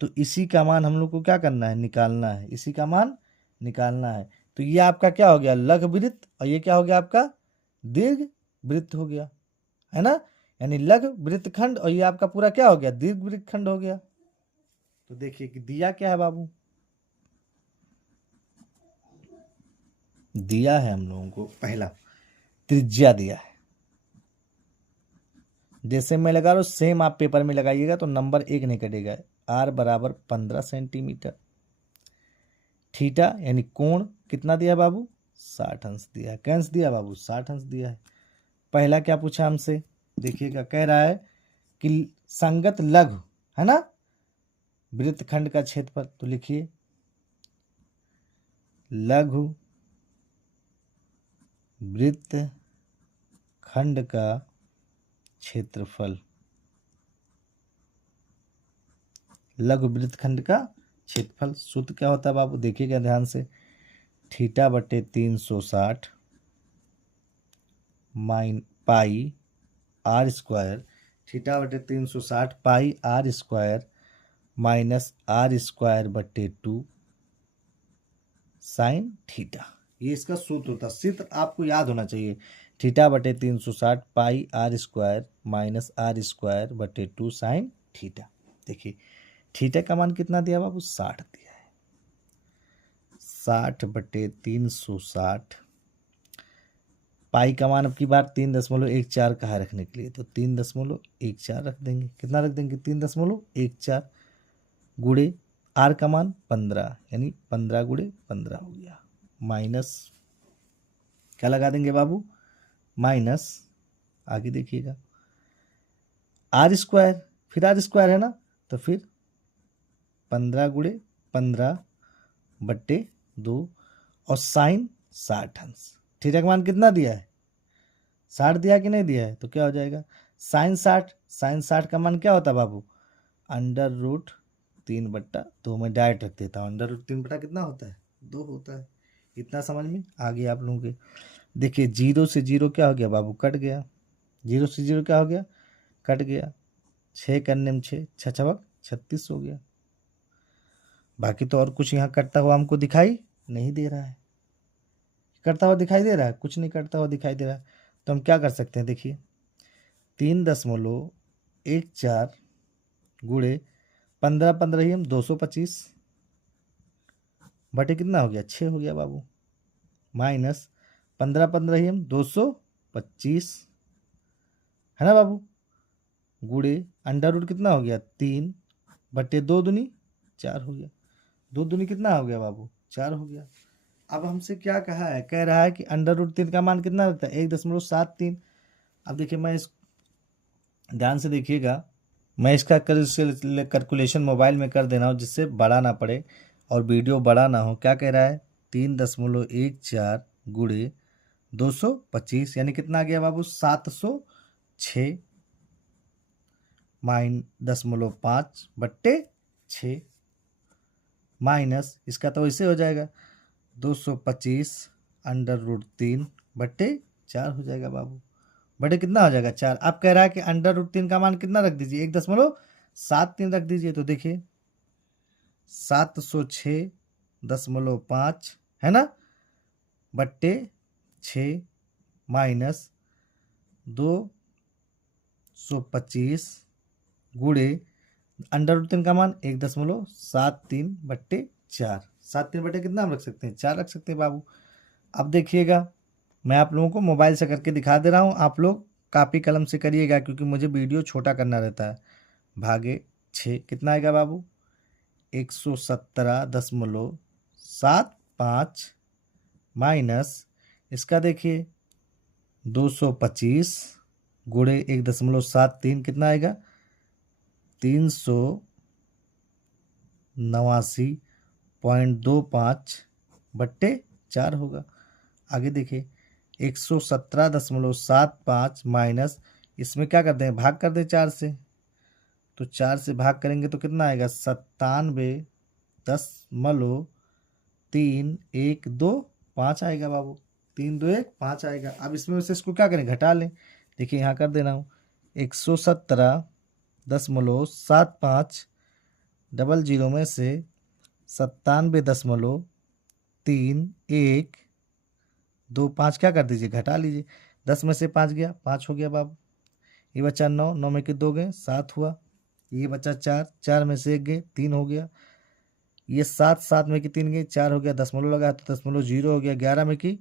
तो इसी का मान हम लोग को क्या करना है, निकालना है, इसी का मान निकालना है। तो ये आपका क्या हो गया, लघु वृत्त, और ये क्या हो गया आपका दीर्घ वृत्त हो गया, है ना। यानी लघु वृत्तखंड, और ये आपका पूरा क्या हो गया, दीर्घ वृत्तखंड हो गया। तो देखिए कि दिया क्या है बाबू, दिया है हम लोगों को पहला त्रिज्या दिया है। जैसे मैं लगा रहा हूँ सेम आप पेपर में लगाइएगा तो नंबर एक नहीं कटेगा। आर बराबर 15 सेंटीमीटर। थीटा यानी कोण कितना दिया बाबू, 60 अंश दिया है। कैंस दिया बाबू, 60 अंश दिया है। पहला क्या पूछा हमसे, देखिएगा, कह रहा है कि संगत लघु, है ना, वृत्तखंड का क्षेत्रफल। तो लिखिए लघु वृत्तखंड का क्षेत्रफल, लघु वृत्तखंड का क्षेत्रफल। सूत्र क्या होता है बाबू, देखिएगा ध्यान से, थीटा बटे 360 माइन पाई आर स्क्वायर, थीटा बटे 360 pi r square minus r square बटे 2 साइन थीटा। ये इसका सूत्र होता है। सूत्र आपको याद होना चाहिए, थीटा बटे 360 pi r square minus r square बटे 2 साइन थीटा। देखिए थीटा का मान कितना दिया बाबू, 60 दिया है। 60 बटे 360, पाई का मान अब की बार 3.14 कहा रखने के लिए, तो 3.14 रख देंगे। कितना रख देंगे, 3.14 गुड़े आर का मान 15, यानी 15 गुड़े 15 हो गया, माइनस क्या लगा देंगे बाबू, माइनस आगे देखिएगा आर स्क्वायर, फिर आर स्क्वायर है ना, तो फिर 15 गुड़े 15 बट्टे 2 और साइन 60 अंश। थीटा का मान कितना दिया है, 60 दिया कि नहीं दिया है, तो क्या हो जाएगा साइन 60। साइन 60 का मान क्या होता है बाबू, √3/2। मैं डायरेक्ट रख देता हूँ, √3 कितना होता है, 2 होता है। इतना समझ में आ गया आप लोगों के। देखिए 0 से 0 क्या हो गया बाबू, कट गया। 0 से 0 क्या हो गया, कट गया। 6 करने में 6, 6 छबक 36 हो गया। बाकी तो और कुछ यहाँ कटता हुआ हमको दिखाई नहीं दे रहा है। करता हुआ दिखाई दे रहा है, कुछ नहीं करता हुआ दिखाई दे रहा है। तो हम क्या कर सकते हैं, देखिए 3.14 गुड़े 15 15 ही हम 225 बटे कितना हो गया, 6 हो गया बाबू, माइनस 15 15 ही हम 225, है ना बाबू, गुड़े अंडर रूट कितना हो गया 3 बटे 2 दूनी 4 हो गया। 2 दूनी कितना हो गया बाबू, 4 हो गया। अब हमसे क्या कहा है, कह रहा है कि √3 का मान कितना रहता है, 1.73। अब देखिए मैं इस ध्यान से देखिएगा, मैं इसका कैलकुलेशन मोबाइल में कर दे रहा हूँ जिससे बड़ा ना पड़े और वीडियो बड़ा ना हो। क्या कह रहा है, 3.14 गुड़े 225 यानी कितना आ गया बाबू, 706 माइन 0.5 बट्टे 6 माइनस इसका तो वैसे हो जाएगा 225 √3 बट्टे 4 हो जाएगा बाबू, बटे कितना हो जाएगा 4। अब कह रहा है कि √3 का मान कितना रख दीजिए, 1.73 रख दीजिए। तो देखिए 706.5 है ना, बट्टे 6 माइनस 225 गुड़े √3 का मान 1.73 बट्टे 4। 73 बटे कितना हम रख सकते हैं, 4 रख सकते हैं बाबू। अब देखिएगा मैं आप लोगों को मोबाइल से करके दिखा दे रहा हूँ, आप लोग कापी कलम से करिएगा क्योंकि मुझे वीडियो छोटा करना रहता है। भागे 6 कितना आएगा बाबू, 117.75 माइनस इसका देखिए 225 गुड़े 1.73 कितना आएगा, 389.25 बट्टे 4 होगा। आगे देखिए 117.75 माइनस इसमें क्या कर दें, भाग कर दें 4 से, तो 4 से भाग करेंगे तो कितना आएगा, 97.312 5 आएगा बाबू, 3 2 1 5 आएगा। अब इसमें से इसको क्या करें, घटा लें, देखिए यहाँ कर दे रहा हूँ 117.7500 में से 97.31 क्या कर दीजिए, घटा लीजिए। 10 में से 5 गया, 5 हो गया बाबू। ये बचा 9, 9 में के 2 गए, 7 हुआ। ये बचा 4, 4 में से 1 गए, 3 हो गया। ये 7, 7 में की 3 गए, 4 हो गया। दशमलव लगा तो दशमलव 0 हो गया। 11 में की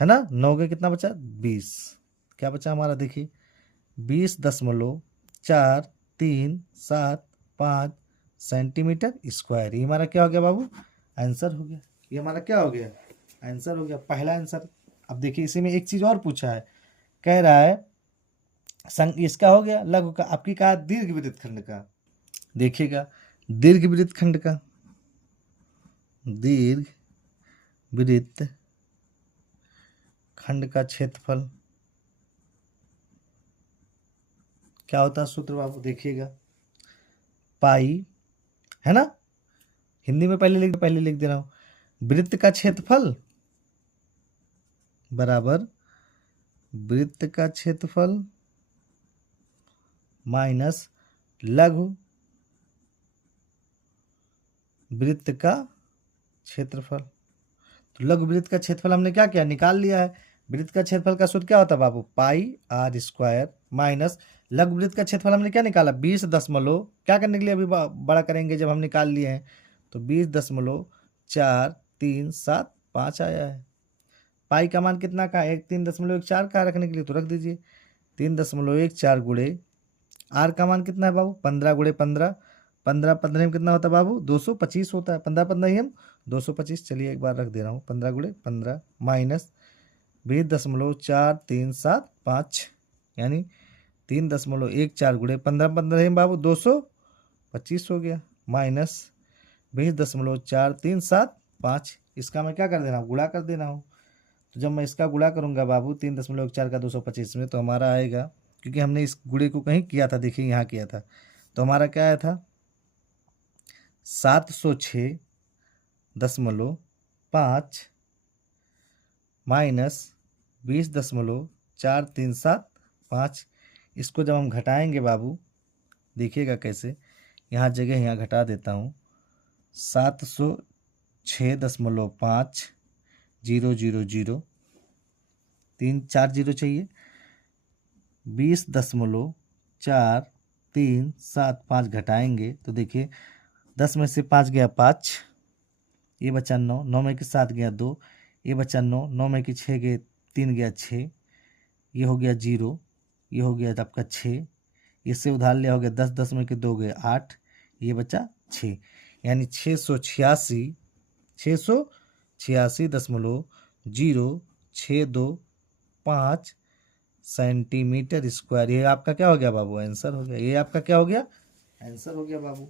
है ना 9 गए, कितना बचा 20। क्या बचा हमारा देखिए 20.437 सेंटीमीटर स्क्वायर। ये हमारा क्या हो गया बाबू, आंसर हो गया। ये हमारा क्या हो गया, आंसर हो गया, पहला आंसर। अब देखिए इसी में एक चीज और पूछा है, कह रहा है इसका हो गया लघु का, आपकी कहा दीर्घ वृत्त खंड का। देखिएगा दीर्घ वृत्त खंड का, दीर्घ वृत्त खंड का क्षेत्रफल क्या होता है सूत्र बाबू, देखिएगा पाई, है ना, हिंदी में पहले लिख दे रहा हूं, वृत्त का क्षेत्रफल बराबर वृत्त का क्षेत्रफल माइनस लघु वृत्त का क्षेत्रफल। तो लघु वृत्त का क्षेत्रफल हमने क्या किया, निकाल लिया है। वृत्त का क्षेत्रफल का सूत्र क्या होता है बाबू, पाई आर स्क्वायर माइनस लघु वृत्त का क्षेत्रफल हमने क्या निकाला 20 क्या करने के लिए अभी बड़ा करेंगे जब हम निकाल लिए हैं, तो 20.437 आया है। पाई का मान कितना का, 3.14 का रखने के लिए तो रख दीजिए 3.14 गुणे आर का मान कितना है बाबू 15 गुणे 15, 15 15 में कितना होता है बाबू 225 होता है, 15 15 ही हम 225। चलिए एक बार रख दे रहा हूँ 15 गुणे 15 माइनस 20.4375 यानी 3.14 गुणे 15 15 ही बाबू 225 हो गया माइनस 20.4375। इसका मैं क्या कर दे रहा हूँ, गुणा कर दे रहा हूँ। तो जब मैं इसका गुणा करूंगा बाबू 3.14 का 225 में, तो हमारा आएगा, क्योंकि हमने इस गुणे को कहीं किया था, देखिए यहाँ किया था, तो हमारा क्या आया था 706.5 माइनस 20.4375। इसको जब हम घटाएंगे बाबू, देखिएगा कैसे, यहाँ जगह यहाँ घटा देता हूँ 706.5 000 3 4 जीरो चाहिए 20.4375 घटाएंगे तो देखिए 10 में से 5 गया 5, ये बचा 9, 9 में के 7 गया 2, ये बचा 9, 9 में के 6 गए 3 गया 6, ये हो गया 0, ये हो गया आपका 6, इससे उधार लिया हो गया 10, 10 में के 2 गए 8, ये बचा 6, यानी 686.0625 सेंटीमीटर स्क्वायर। ये आपका क्या हो गया बाबू, आंसर हो गया। ये आपका क्या हो गया, आंसर हो गया बाबू।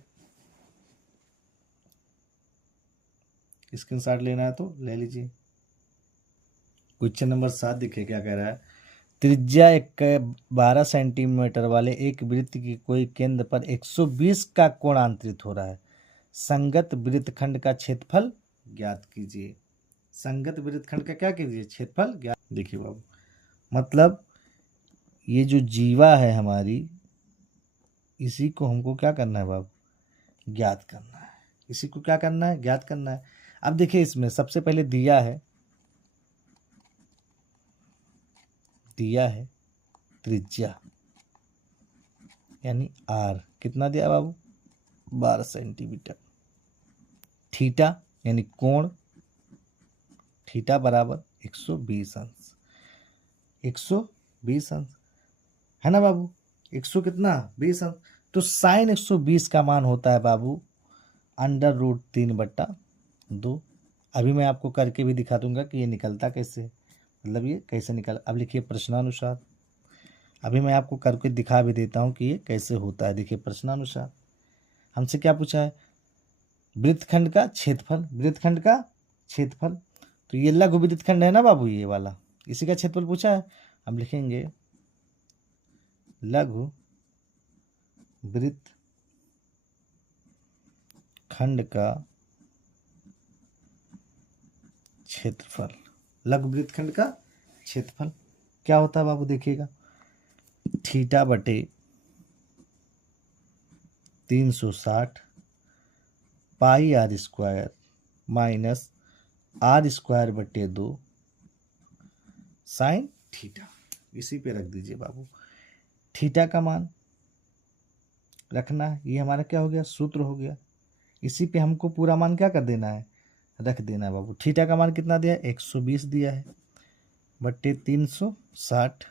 स्क्रीनशॉट लेना है तो ले लीजिए। क्वेश्चन नंबर 7 देखिए क्या कह रहा है, त्रिज्या 12 सेंटीमीटर वाले एक वृत्त की कोई केंद्र पर 120 का कोण आंतरित हो रहा है, संगत वृत्तखंड का क्षेत्रफल ज्ञात कीजिए। संगत वृत्तखंड का क्या कीजिए, क्षेत्रफल ज्ञात। देखिए बाबू, मतलब ये जो जीवा है हमारी, इसी को हमको क्या करना है बाबू, ज्ञात करना है। इसी को क्या करना है, ज्ञात करना है। अब देखिए इसमें सबसे पहले दिया है त्रिज्या यानी आर, कितना दिया बाबू 12 सेंटीमीटर। थीटा यानी कोण, थीटा बराबर 120 अंश, 120 अंश है ना बाबू, 100 कितना 20 अंश। तो साइन 120 का मान होता है बाबू √3/2। अभी मैं आपको करके भी दिखा दूंगा कि ये निकलता कैसे, मतलब ये कैसे निकल। अब लिखिए प्रश्नानुसार, अभी मैं आपको करके दिखा भी देता हूँ कि ये कैसे होता है। देखिए प्रश्नानुसार हमसे क्या पूछा है, वृत्तखंड का क्षेत्रफल, वृत्तखंड का क्षेत्रफल। तो ये लघु वृत्तखंड है ना बाबू, ये वाला, इसी का क्षेत्रफल पूछा है। हम लिखेंगे लघु वृत्तखंड का क्षेत्रफल, लघु वृत्तखंड का क्षेत्रफल क्या होता है बाबू, देखिएगा थीटा बटे 360 pi r square minus r square बटे 2 साइन थीटा। इसी पे रख दीजिए बाबू। थीटा का मान रखना है, ये हमारा क्या हो गया, सूत्र हो गया। इसी पे हमको पूरा मान क्या कर देना है, रख देना है बाबू। थीटा का मान कितना दिया है, 120 दिया है बट्टे 360।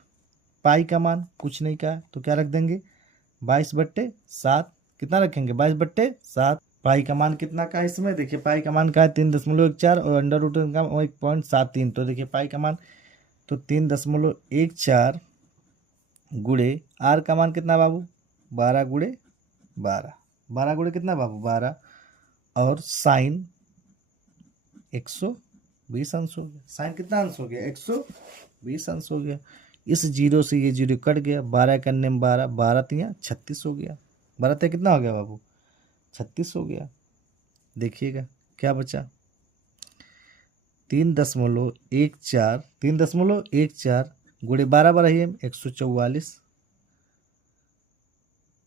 पाई का मान कुछ नहीं कहा तो क्या रख देंगे, 22/7। कितना रखेंगे, 22/7। पाई का मान कितना का है इसमें, देखिए पाई का मान का है 3.14 और अंडर रूट का 1.73। तो देखिए पाई का मान तो 3.14 गुणे आर का मान कितना बाबू, 12 गुणे 12। 12 गुणे कितना बाबू, 12 और साइन 120 अंश हो गया। साइन कितना अंश हो गया, 120 अंश हो गया। इस जीरो से ये जीरो कट गया, 12 करने में 12, 12 तिया 36 हो गया। 12 तिया कितना हो गया बाबू, 36 हो गया। देखिएगा क्या बचा, 3.14 गुणे 12 बराबर 144।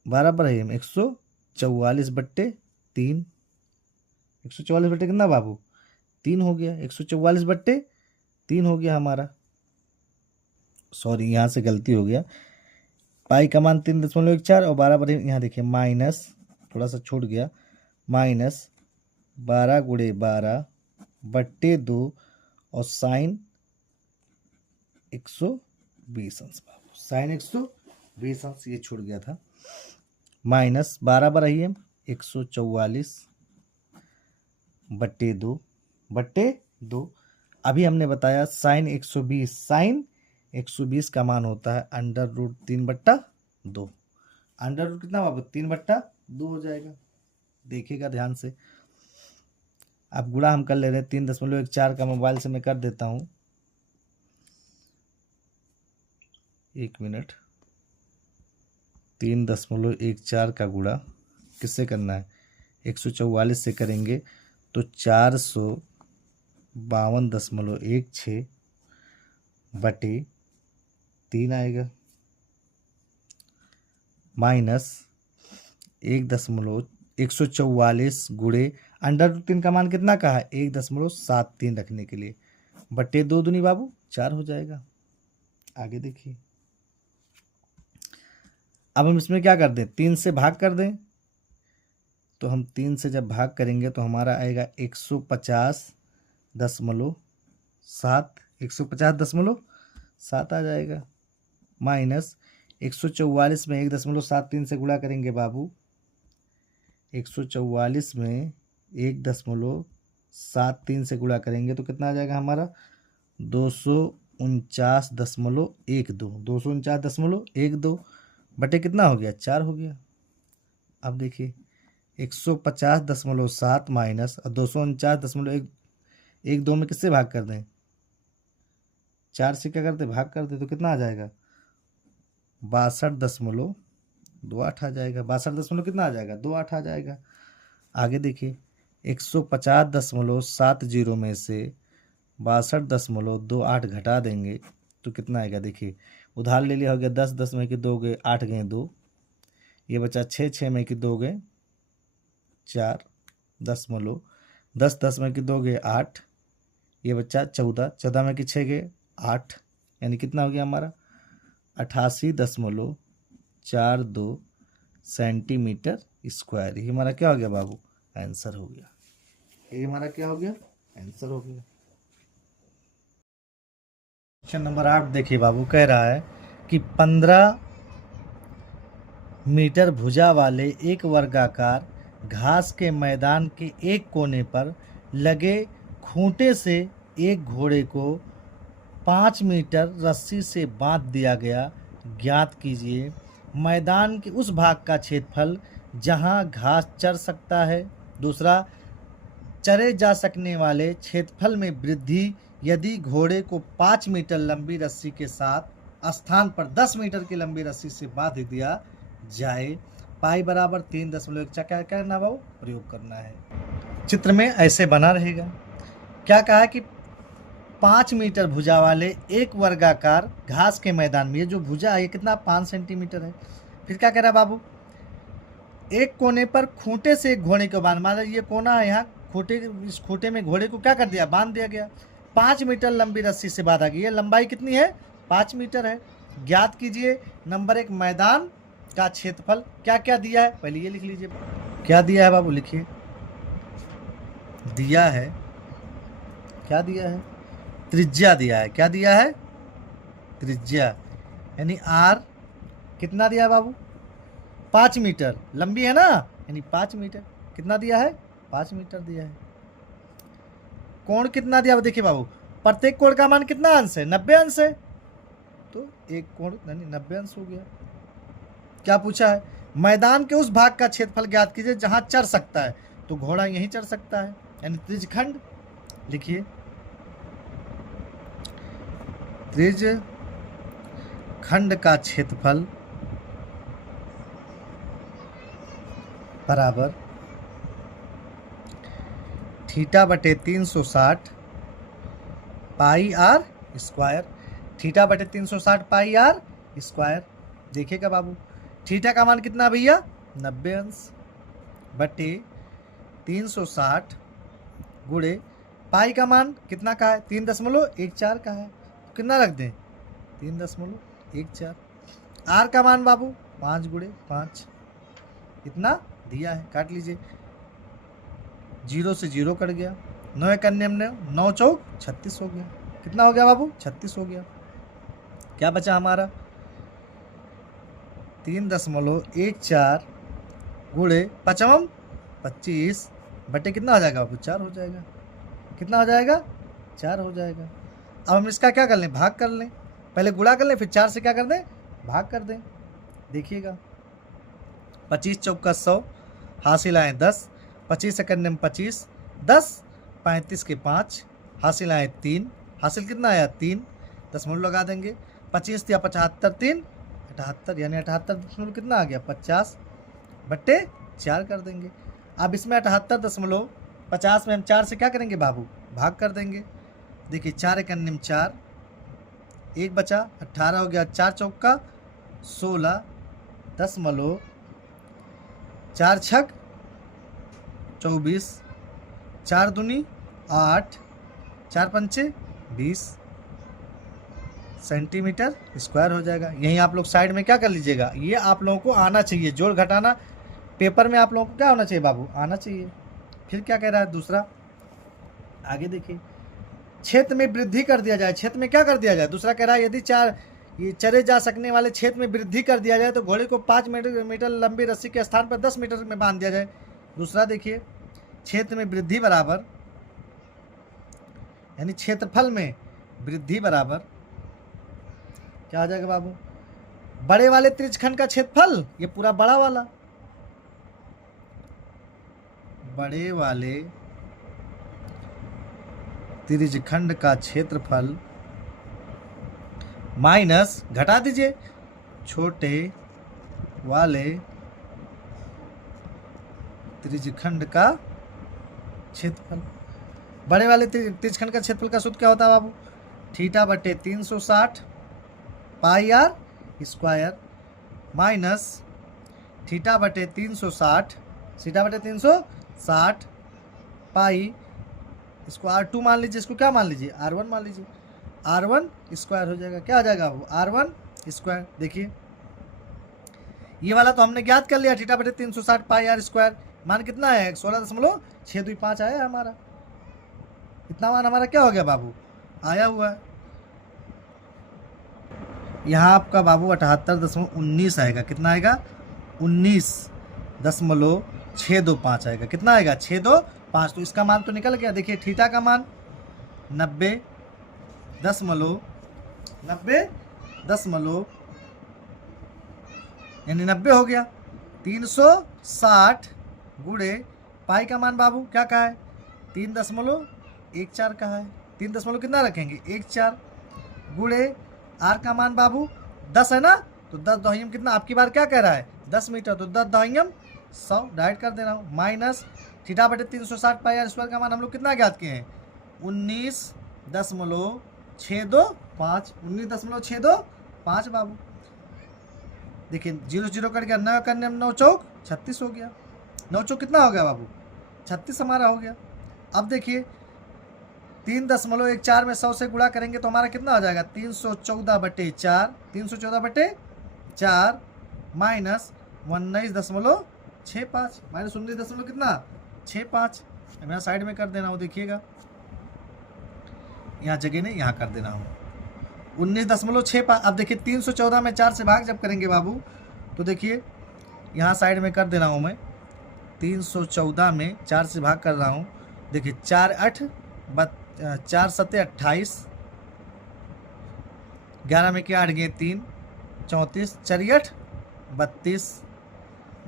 12 बराबर 144 बट्टे 3। 144 बट्टे कितना बाबू, 3 हो गया। 144 बट्टे 3 हो गया हमारा। सॉरी यहाँ से गलती हो गया। पाई का मान 3.14 और 12 बटे, यहाँ देखिए माइनस थोड़ा सा छूट गया, माइनस 12 गुणे 12 बट्टे 2 और साइन 120 अंश बाबू। साइन 120 अंश ये छूट गया था। माइनस 12 बराबर 144 बट्टे 2। अभी हमने बताया साइन 120, साइन 120 का मान होता है अंडर रूट 3/2। अंडर रूट कितना बाबू, 3/2 हो जाएगा। देखिएगा ध्यान से। अब गुणा हम कर ले रहे हैं, 3.14 का मोबाइल से मैं कर देता हूँ, 1 मिनट। 3.14 का गुणा किससे करना है, 144 से करेंगे तो 452.16 बटे 3 आएगा, माइनस 144 गुणे अंडर रूट 3 का मान कितना का है, 1.73 रखने के लिए, बटे 2 दूनी बाबू 4 हो जाएगा। आगे देखिए, अब हम इसमें क्या कर दें, 3 से भाग कर दें। तो हम 3 से जब भाग करेंगे तो हमारा आएगा 150.7, 150.7 आ जाएगा, माइनस 144 में 1.73 से गुणा करेंगे बाबू। 144 में 1.73 से गुणा करेंगे तो कितना आ जाएगा हमारा, 249.12 बटे कितना हो गया, 4 हो गया। अब देखिए 150.7 माइनस 249.12 में किससे भाग कर दें, 4 से क्या करते, भाग कर दे तो कितना आ जाएगा, 62.28 आ जाएगा। 62 कितना आ जाएगा, 28 आ जाएगा। आगे देखिए 150.70 में से 62.28 घटा देंगे तो कितना आएगा, देखिए उधार ले लिया हो गया 10, 10 में कि 2 गए 8 गए 2, ये बचा 6, 6 में कि 2 गए 4 दशमलव, 10, 10 में कि 2 गए 8, ये बच्चा 14, 14 में कि 6 गए 8, यानी कितना हो गया हमारा 88.42 सेंटीमीटर स्क्वायर। ये हमारा क्या हो गया बाबू, आंसर हो गया। ये हमारा क्या हो गया, आंसर हो गया। क्वेश्चन नंबर 8 देखिए बाबू, कह रहा है कि 15 मीटर भुजा वाले एक वर्गाकार घास के मैदान के एक कोने पर लगे खूंटे से एक घोड़े को 5 मीटर रस्सी से बांध दिया गया। ज्ञात कीजिए मैदान के उस भाग का क्षेत्रफल जहां घास चर सकता है। दूसरा, चरे जा सकने वाले क्षेत्रफल में वृद्धि यदि घोड़े को 5 मीटर लंबी रस्सी के साथ स्थान पर 10 मीटर की लंबी रस्सी से बांध दिया जाए। पाई बराबर 3.1 क्या करना बाबू, प्रयोग करना है। चित्र में ऐसे बना रहेगा। क्या कहा कि 5 मीटर भुजा वाले एक वर्गाकार घास के मैदान में, ये जो भुजा है ये कितना 5 सेंटीमीटर है। फिर क्या कह रहा है बाबू, एक कोने पर खूंटे से एक घोड़े को बांध, मान लो ये कोना है यहाँ, खूंटे, इस खूंटे में घोड़े को क्या कर दिया, बांध दिया गया। 5 मीटर लंबी रस्सी से बांधा गया, लंबाई कितनी है 5 मीटर है। ज्ञात कीजिए नंबर 1 मैदान का क्षेत्रफल। क्या क्या दिया है, पहले ये लिख लीजिए, क्या दिया है बाबू, लिखिए। दिया है, क्या दिया है, त्रिज्या दिया है। क्या दिया है, त्रिज्या, यानी आर कितना दिया है बाबू, 5 मीटर, लंबी है ना, यानी 5 मीटर। कितना दिया है, 5 मीटर दिया है। कोण कितना दिया, देखिए बाबू, प्रत्येक कोण का मान कितना अंश है, 90 अंश है, तो एक कोण यानी 90 अंश हो गया। क्या पूछा है, मैदान के उस भाग का क्षेत्रफल ज्ञात कीजिए जहां चढ़ सकता है, तो घोड़ा यहीं चढ़ सकता है, यानी त्रिजखंड। लिखिए, त्रिजखंड का क्षेत्रफल बराबर थीटा बटे 360 पाई आर स्क्वायर। थीटा बटे 360 पाई आर स्क्वायर। देखिएगा बाबू, थीटा का मान कितना भैया 90 अंश बटे 360 गुणे पाई का मान कितना का है 3.14 का है, तो कितना रख दें 3.14। आर का मान बाबू 5 गुणे 5, इतना दिया है, काट लीजिए। 0 से 0 कट गया, 9 एक अन्य 9 चौक 36 हो गया। कितना हो गया बाबू 36 हो गया। क्या बचा हमारा 3.14 गुणे 5 25 बटे कितना हो जाएगा बाबू 4 हो जाएगा। कितना हो जाएगा 4 हो जाएगा। अब हम इसका क्या कर लें, भाग कर लें, पहले गुणा कर लें फिर 4 से क्या कर दें, भाग कर दें। देखिएगा 25 चौका 100, हासिल आए 10, 25 सेकंड में 25, 10 35 के 5, हासिल आए 3, हासिल कितना आया 3, दशमलव लगा देंगे। 25 या 75 3 78, यानी 78 दशमलव कितना आ गया 50 बट्टे 4 कर देंगे। अब इसमें 78.50 में हम 4 से क्या करेंगे बाबू, भाग कर देंगे। देखिए 4 एक अन्य 4, एक बचा 18 हो गया, 4 चौका 16 दशमलव 4 छक 24, 4 दूनी 8, 4 पंचे 20 सेंटीमीटर स्क्वायर हो जाएगा। यहीं आप लोग साइड में क्या कर लीजिएगा, ये आप लोगों को आना चाहिए, जोड़ घटाना पेपर में आप लोगों को क्या होना चाहिए बाबू, आना चाहिए। फिर क्या कह रहा है दूसरा, आगे देखिए, क्षेत्र में वृद्धि कर दिया जाए। क्षेत्र में क्या कर दिया जाए, दूसरा कह रहा है यदि ये चरे जा सकने वाले क्षेत्र में वृद्धि कर दिया जाए तो घोड़े को 5 मीटर लंबी रस्सी के स्थान पर 10 मीटर में बांध दिया जाए। दूसरा देखिए, क्षेत्र में वृद्धि बराबर, यानी क्षेत्रफल में वृद्धि बराबर क्या आ जाएगा बाबू, बड़े वाले त्रिज्यखंड का क्षेत्रफल, ये पूरा बड़ा वाला, बड़े वाले त्रिज्यखंड का क्षेत्रफल माइनस, घटा दीजिए, छोटे वाले त्रिज्यखंड का क्षेत्रफल। बड़े वाले त्रिज्यखंड का क्षेत्रफल का सूत्र क्या होता है बाबू, थीटा बटे 360 pi r square minus theta बटे 360, थीटा बटे 360 पाई, इसको R2 मान लीजिए, इसको क्या मान लीजिए R1 मान लीजिए, R1 स्क्वायर हो जाएगा। क्या आ जाएगा वो R1 स्क्वायर। देखिए ये वाला तो हमने ज्ञात कर लिया, थीटा बटे 360 पाई आर स्क्वायर, मान कितना है 16.625 आया है हमारा। इतना मान हमारा क्या हो गया बाबू, आया हुआ है। यहाँ आपका बाबू 78.19 आएगा। कितना आएगा 19.625 आएगा। कितना आएगा 625। तो इसका मान तो निकल गया। देखिए थीटा का मान 90 यानी 90 हो गया। 360 गुणे पाई का मान बाबू क्या कहा है 3.14 कहा है। 3 दशमलव कितना रखेंगे 14 गुणे आर का मान बाबू 10 है ना, तो 10 दहियम कितना आपकी बार क्या कह रहा है 10 मीटर, तो 10 दहियम 100 डायरेक्ट कर दे रहा हूँ। माइनस थीटा बटे 360 पाई आर स्क्वायर का मान हम लोग कितना ज्ञात किए हैं 19.625, 19.625 बाबू। देखिए 0 0 कट गया, 9 करने में 9 चौक 36 हो गया। 9 चौक कितना हो गया बाबू? 36 हमारा हो गया। अब देखिए 3.14 में 100 से गुणा करेंगे तो हमारा कितना हो जाएगा? 314/4, 314/4 माइनस 19.65, माइनस 19 कितना 65। मैं यहाँ साइड में कर देना हूँ, देखिएगा यहाँ जगह नहीं, यहाँ कर देना हूँ 19.65। अब देखिए 314 में 4 से भाग जब करेंगे बाबू तो देखिए यहाँ साइड में कर देना हूँ मैं। 314 में 4 से भाग कर रहा हूँ, देखिए 4 8 4 7 28, 11 में क्या 8 गए 3 34, 4 8 32,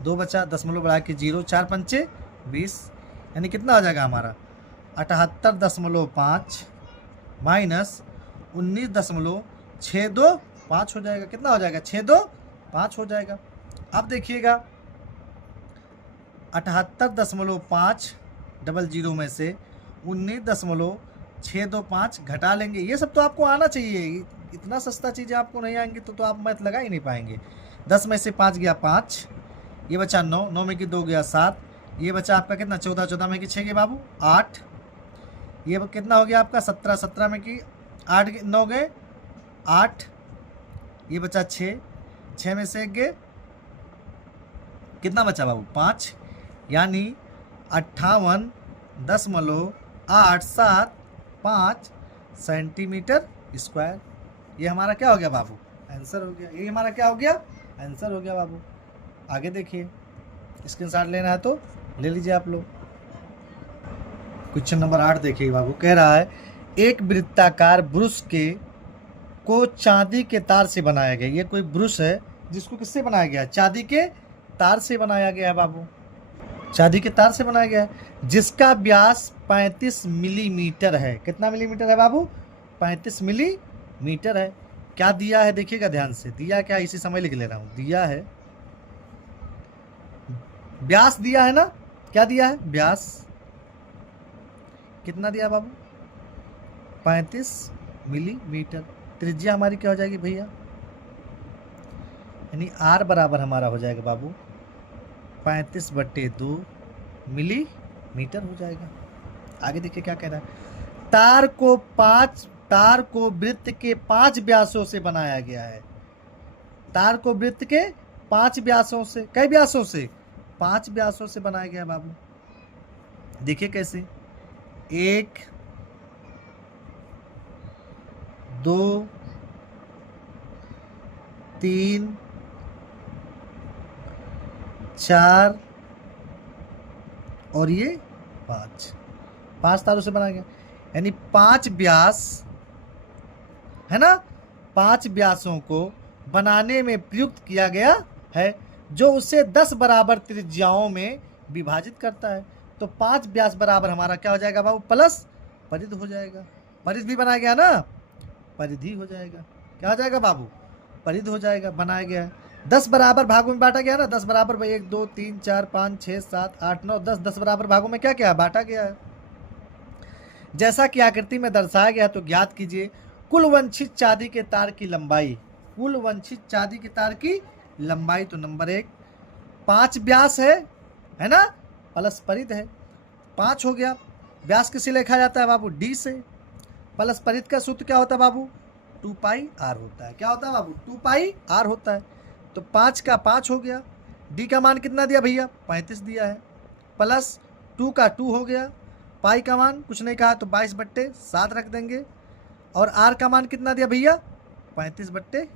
2 बचा, दशमलव बढ़ा के 0, 4 पंचे 20, यानी कितना हो जाएगा हमारा 78.5 माइनस 19.625 हो जाएगा। कितना हो जाएगा? 625 हो जाएगा। अब देखिएगा 78.5 00 में से 19.625 घटा लेंगे। ये सब तो आपको आना चाहिए, इतना सस्ता चीज़ें आपको नहीं आएंगी तो आप मैथ लगा ही नहीं पाएंगे। 10 में से 5 गया 5, ये बचा 9, 9 में कि 2 गया 7, ये बचा आपका कितना 14, 14 में कि 6 गए बाबू 8, ये कितना हो गया आपका 17, 17 में कि 8 9 गए 8, ये बचा 6, 6 में से 1 गए कितना बचा बाबू 5, यानी 58.875 सेंटीमीटर स्क्वायर। ये हमारा क्या हो गया बाबू? आंसर हो गया। ये हमारा क्या हो गया? आंसर हो गया बाबू। आगे देखिए, स्क्रीनशॉट लेना है तो ले लीजिए आप लोग। क्वेश्चन नंबर 8 देखिए बाबू, कह रहा है एक वृत्ताकार ब्रुश को चांदी के तार से बनाया गया। ये कोई ब्रुश है जिसको किससे बनाया गया है? चांदी के तार से बनाया गया है बाबू, चांदी के तार से बनाया गया है, जिसका व्यास 35 मिलीमीटर है। कितना मिलीमीटर है बाबू? 35 मिलीमीटर है। क्या दिया है देखिएगा ध्यान से, दिया क्या इसी समय लिख ले रहा हूँ। दिया है व्यास, दिया है ना, क्या दिया है? व्यास कितना दिया बाबू? 35 मिलीमीटर। त्रिज्या हमारी क्या हो जाएगी भैया? यानी R बराबर हमारा हो जाएगा बाबू 35/2 मिलीमीटर हो जाएगा। आगे देखिए क्या कह रहा है, तार को वृत्त के 5 व्यासों से बनाया गया है। तार को वृत्त के 5 व्यासों से, कई व्यासों से? 5 व्यासों से बनाया गया है बाबू। देखिए कैसे, 1 2 3 4 और ये 5 तारों से बनाया गया, यानी 5 व्यास है ना, 5 व्यासों को बनाने में प्रयुक्त किया गया है, जो उसे 10 बराबर त्रिज्याओं में विभाजित करता है। तो 5 व्यास बराबर हमारा क्या हो जाएगा बाबू? प्लस परिधि हो जाएगा। परिधि भी बनाया गया ना, परिधि हो जाएगा। क्या हो जाएगा बाबू? परिधि हो जाएगा, बनाया गया है। 10 बराबर भागों में बांटा गया ना, 10 बराबर 1 2 3 4 5 6 7 8 9 10, 10 बराबर भागों में क्या क्या है? बांटा गया है। जैसा कि आकृति में दर्शाया गया, तो ज्ञात कीजिए कुल वंचित चांदी के तार की लंबाई। कुल वंचित चांदी के तार की लंबाई, तो नंबर 1 5 व्यास है ना, प्लस परिधि है। 5 हो गया। व्यास किससे लिखा जाता है बाबू? D से। प्लस परिधि का सूत्र क्या होता है बाबू? 2πr होता है। क्या होता है बाबू? 2πr होता है। तो 5 का 5 हो गया। D का मान कितना दिया भैया? 35 दिया है। प्लस 2 का 2 हो गया। पाई का मान कुछ नहीं कहा तो 22/7 रख देंगे। और R का मान कितना दिया भैया? 35/2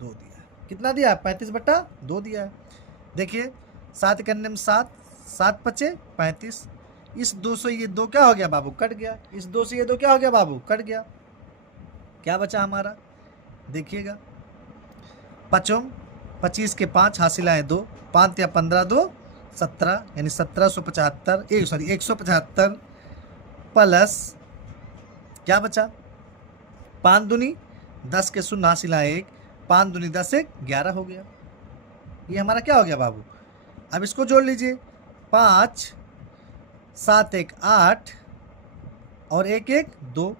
दिया है। कितना दिया? 35/2 दिया है। देखिए 7 करने में 7, 7 पचे 35। इस 2 से ये 2 क्या हो गया बाबू? कट गया। इस 2 से ये 2 क्या हो गया बाबू? कट गया। क्या बचा हमारा? देखिएगा 5 25 के 5 हासिल आए 2, 5 या 15 2 17, यानी 1775 सॉरी 175 प्लस क्या बचा? 5 दूनी 10 के 0 हासिल आए 1, 5 दूनी 10 1 11 हो गया। ये हमारा क्या हो गया बाबू? अब इसको जोड़ लीजिए, 5 7 1 8 और 1 1 2,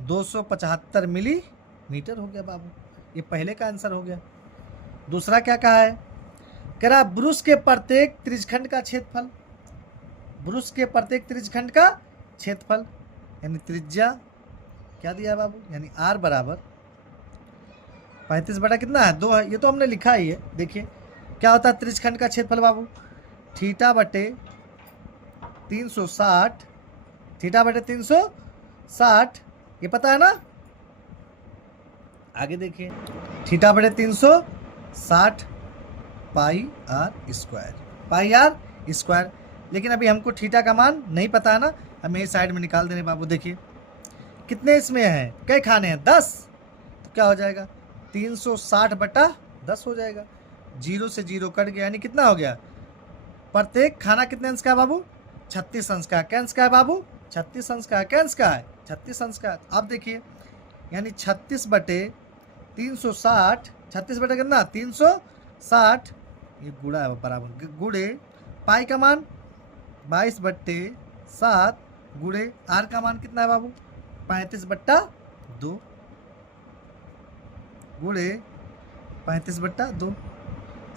275 मिलीमीटर हो गया बाबू। ये पहले का आंसर हो गया। दूसरा क्या कहा है, कह रहा ब्रुश के प्रत्येक त्रिज्यखंड का क्षेत्रफल, ब्रुश के प्रत्येक त्रिज्यखंड का क्षेत्रफल यानी त्रिज्या क्या दिया है बाबू, यानी r बराबर 35 बटा कितना है 2 है, ये तो हमने लिखा ही है। देखिए क्या होता है त्रिज्यखंड का क्षेत्रफल बाबू, थीटा बटे 360, थीटा बटे 360 ये पता है ना। आगे देखिए थीटा बटे 360 pi r square, pi r square. लेकिन अभी हमको थीटा का मान नहीं पता है ना, हमें इस साइड में निकाल देने बाबू। देखिए कितने इसमें हैं, कई खाने हैं 10, तो क्या हो जाएगा 360 बटा 10 हो जाएगा। 0 से 0 कट गया यानी कितना हो गया, प्रत्येक खाना कितने अंश का है बाबू 36 अंश का। क्या अंश का है बाबू 36 अंश का है। क्या अंश का है 36 अंश का। अब देखिए यानी 36 बटे 360, 36 बटे कितना 360, ये गुड़ा है बराबर, गुड़े पाई का मान 22 बट्टे 7 गुड़े आर का मान कितना है बाबू 35 बट्टा 2 गुड़े 35 बट्टा 2।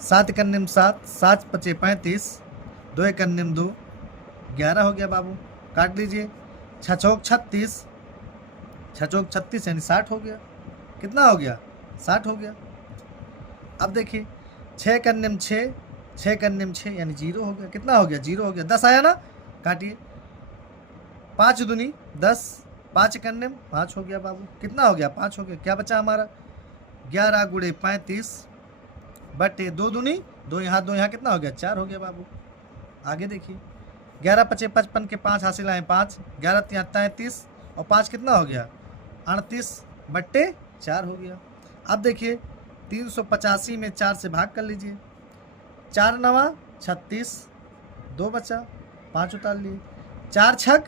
7 कन्निम 7, 7 पचे 35, 2 कन्निम 2, 11 हो गया बाबू। काट लीजिए 6 चौक 36, 6 चौक 36 यानी 60 हो गया। कितना हो गया 60 हो गया। अब देखिए 6 कन्निम 6, 6 कन्निम 6 यानी 0 हो गया। कितना हो गया 0 हो गया। 10 आया ना, काटिए 5 दूनी 10, 5 कन्निम 5 हो गया बाबू। कितना हो गया 5 हो गया। क्या बचा हमारा 11 गुड़े 35 बटे 2 दूनी 2 यहाँ 2 यहाँ कितना हो गया 4 हो गया बाबू। आगे देखिए 11 पचे 55 के 5 हासिल आए 5, 11 तिया 33 और 5 कितना हो गया 38 बट्टे 4 हो गया। अब देखिए 385 में 4 से भाग कर लीजिए, 4 नवा 36, 2 बचा 5 उतार लिए, 4 छक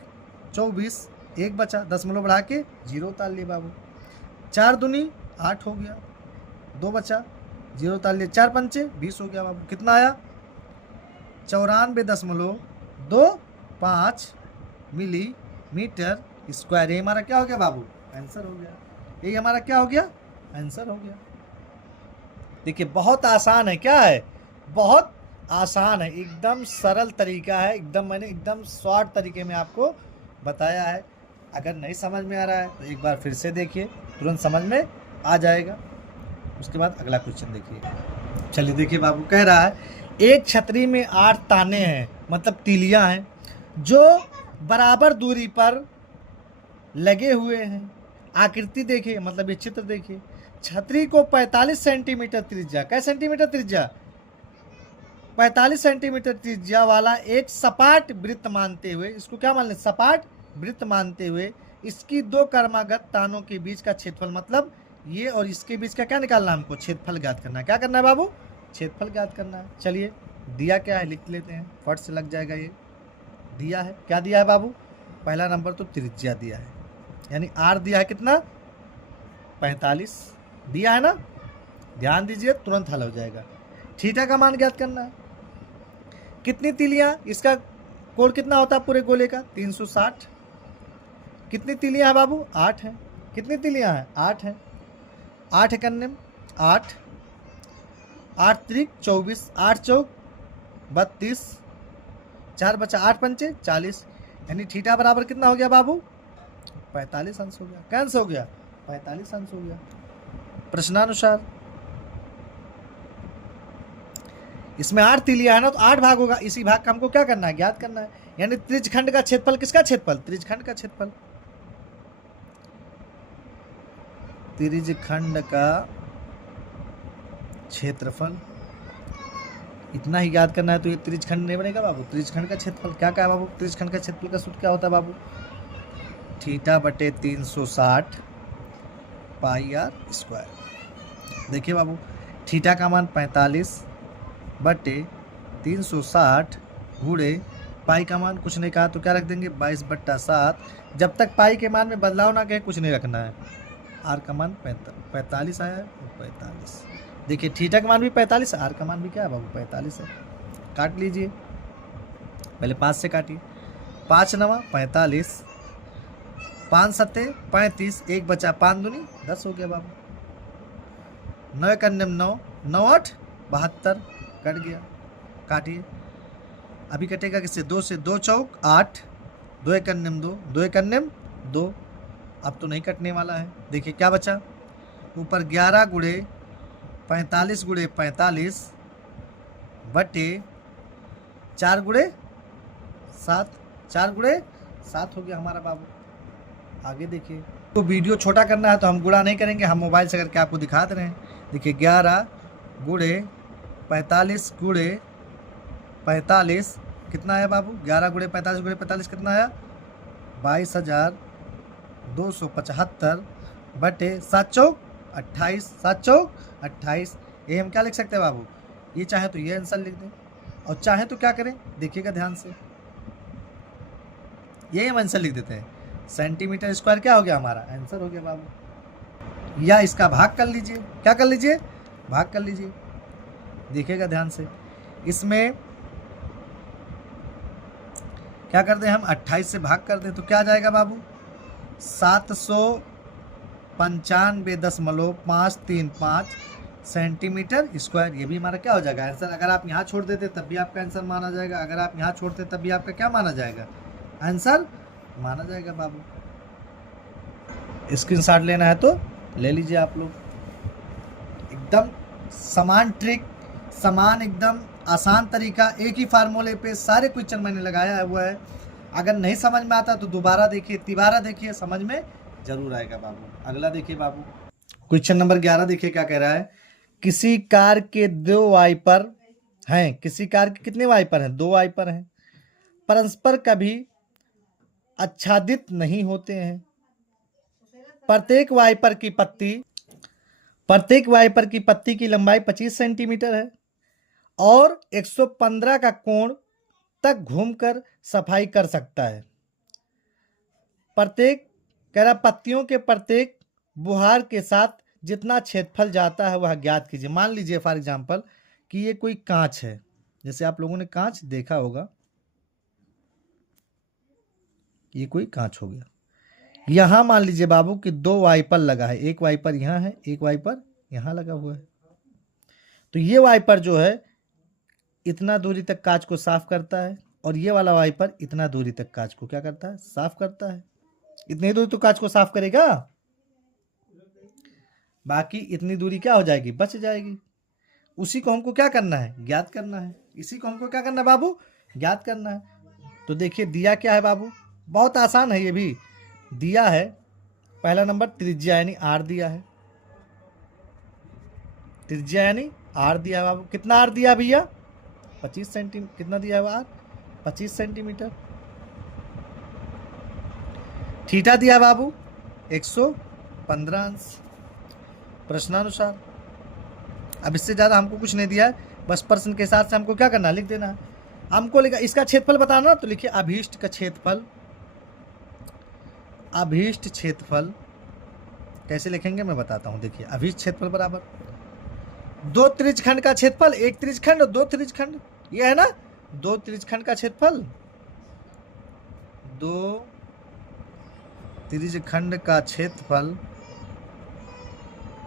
24, 1 बचा 10 बढ़ा के 0 उतार लिए बाबू। 4 दूनी 8 हो गया, 2 बचा 0 उतार लिए, 4 पंचे 20 हो गया बाबू। कितना आया 94.25 मिलीमीटर स्क्वायर। ये हमारा क्या हो गया बाबू आंसर हो गया। ये हमारा क्या हो गया आंसर हो गया। देखिए बहुत आसान है, क्या है बहुत आसान है, एकदम सरल तरीका है, एकदम मैंने एकदम शॉर्ट तरीके में आपको बताया है। अगर नहीं समझ में आ रहा है तो एक बार फिर से देखिए, तुरंत समझ में आ जाएगा। उसके बाद अगला क्वेश्चन देखिए। चलिए देखिए बाबू कह रहा है एक छतरी में 8 ताने हैं, मतलब तीलियां हैं, जो बराबर दूरी पर लगे हुए हैं। आकृति देखिए, मतलब ये चित्र देखिए। छतरी को 45 सेंटीमीटर त्रिज्या, कै सेंटीमीटर त्रिज्या 45 सेंटीमीटर त्रिज्या वाला एक सपाट वृत्त मानते हुए, इसको क्या मान लें सपाट वृत्त मानते हुए, इसकी 2 क्रमागत तानों के बीच का क्षेत्रफल, मतलब ये और इसके बीच का क्या निकालना है हमको क्षेत्रफल ज्ञात करना है। क्या करना है बाबू क्षेत्रफल ज्ञात करना है। चलिए दिया क्या है लिख लेते हैं, फट से लग जाएगा। ये दिया है, क्या दिया है बाबू पहला नंबर तो त्रिज्या दिया है, यानी आर दिया है कितना 45 दिया है ना, ध्यान दीजिए तुरंत हल हो जाएगा। थीटा का मान ज्ञात करना है। कितनी तीलियां, इसका कोण कितना होता है पूरे गोले का 360। कितनी तीलियां है बाबू 8 है। कितनी तीलियां हैं 8 है। 8 कन्निम 8, 8 त्रिक 24, 8 चौक 32, 4 बचा 8 पंचे 40, यानी थीटा बराबर कितना हो गया बाबू 45 अंश हो गया। क्या अंश हो गया 45 अंश हो गया। प्रश्नानुसार इसमें 8 तीलियां है ना, तो 8 भाग होगा, इसी भाग का हमको क्या करना है ज्ञात करना है। यानी त्रिज्यखंड का क्षेत्रफल, किसका क्षेत्रफल त्रिज्यखंड का क्षेत्रफल, त्रिज्यखंड का क्षेत्रफल इतना ही याद करना है। तो ये त्रिज्यखंड नहीं बनेगा बाबू, त्रिज्यखंड का क्षेत्रफल क्या है बाबू, त्रिज्यखंड का क्षेत्रफल का सूत्र क्या होता है बाबू थीटा बटे 360 पाई आर स्क्वायर। देखिए बाबू थीटा का मान 45 बटे 360 गुणे पाई का मान कुछ नहीं कहा तो क्या रख देंगे 22 बट्टा 7। जब तक पाई के मान में बदलाव ना कहे कुछ नहीं रखना है। आर का मान 45 आया है, 45। देखिए थीटा का मान भी 45 है, आर का मान भी क्या है बाबू 45 है। काट लीजिए, पहले 5 से काटिए, 5 नवा 45, 5 सत्ते 35, एक बचा, 5 दूनी 10 हो गया बाबू। 9 एक अन्यम 9, 9 8 72, कट गया, काटिए। अभी कटेगा किससे? 2 से, 2 चौक 8, 2 एक अन्यम 2, 2 एक अन्यम 2। अब तो नहीं कटने वाला है। देखिए क्या बचा, ऊपर 11 गुणे 45 गुणे 45 बटे 4 गुणे 7, 4 गुणे 7 हो गया हमारा बाबू। आगे देखिए, तो वीडियो छोटा करना है तो हम गुणा नहीं करेंगे, हम मोबाइल से करके आपको दिखा दे रहे हैं। देखिए 11 गुणे 45 गुणे 45 कितना आया बाबू? 11 गुणे 45 गुणे 45 कितना आया? 22,275 बटे 7 चौक 28, 7 चौक 28। ये हम क्या लिख सकते हैं बाबू? ये चाहे तो ये आंसर लिख दें और चाहे तो क्या करें, देखिएगा ध्यान से, ये हम आंसर लिख देते हैं। सेंटीमीटर स्क्वायर क्या हो गया हमारा? आंसर हो गया बाबू। या इसका भाग कर लीजिए, क्या कर लीजिए? भाग कर लीजिए। देखिएगा ध्यान से, इसमें क्या कर दें हम? 28 से भाग कर दें तो क्या आ जाएगा बाबू? 795.535 सेंटीमीटर स्क्वायर। ये भी हमारा क्या हो जाएगा? आंसर। अगर आप यहाँ छोड़ देते तब भी आपका आंसर माना जाएगा, अगर आप यहाँ छोड़ते तब भी आपका क्या माना जाएगा? आंसर माना जाएगा बाबू। स्क्रीनशॉट लेना है तो ले लीजिए आप लोग। एकदम समान ट्रिक, समान एकदम आसान तरीका, एक ही फार्मूले पे सारे क्वेश्चन मैंने लगाया हुआ है। अगर नहीं समझ में आता तो दोबारा देखिए, तिबारा देखिए, समझ में जरूर आएगा बाबू। अगला देखिए बाबू, क्वेश्चन नंबर 11 देखिए क्या कह रहा है। किसी कार के 2 वाइपर हैं, किसी कार के कितने वाइपर हैं? 2 वाइपर हैं, परस्पर कभी आच्छादित नहीं होते हैं। प्रत्येक वाइपर की पत्ती की लंबाई 25 सेंटीमीटर है और 115 का कोण तक घूमकर सफाई कर सकता है। पत्तियों के प्रत्येक बुहार के साथ जितना क्षेत्रफल जाता है वह ज्ञात कीजिए। मान लीजिए फॉर एग्जांपल कि ये कोई कांच है, जैसे आप लोगों ने कांच देखा होगा, ये कोई कांच हो गया। यहां मान लीजिए बाबू कि 2 वाइपर लगा है, एक वाइपर यहां है, एक वाइपर यहां लगा हुआ है। तो ये वाइपर जो है इतना दूरी तक कांच को साफ करता है और ये वाला वाइपर इतना दूरी तक कांच को क्या करता है? साफ करता है। इतनी दूरी तो कांच को साफ करेगा, बाकी इतनी दूरी क्या हो जाएगी? बच जाएगी। उसी को हमको क्या करना है? ज्ञात करना है। इसी को हमको क्या करना है बाबू? ज्ञात करना है। तो देखिए दिया क्या है बाबू? बहुत आसान है। ये भी दिया है, पहला नंबर त्रिज्या यानी आर दिया है, त्रिज्या यानी आर दिया है बाबू। कितना आर दिया भैया? 25 सेंटीमीटर। कितना दिया है आर? 25 सेंटीमीटर। थीटा दिया बाबू 115 अंश प्रश्नानुसार। अब इससे ज़्यादा हमको कुछ नहीं दिया है, बस प्रश्न के हिसाब से हमको क्या करना है? लिख देना है। हमको लिखा इसका क्षेत्रफल बताना, तो लिखिए अभीष्ट का क्षेत्रफल। अभीष्ट क्षेत्रफल कैसे लिखेंगे मैं बताता हूँ। देखिए अभीष्ट क्षेत्रफल बराबर 2 त्रिज्यखंड का क्षेत्रफल, एक त्रिज्यखंड और 2 त्रिज्यखंड, ये है ना 2 त्रिज्यखंड का क्षेत्रफल, 2 त्रिज्यखंड का क्षेत्रफल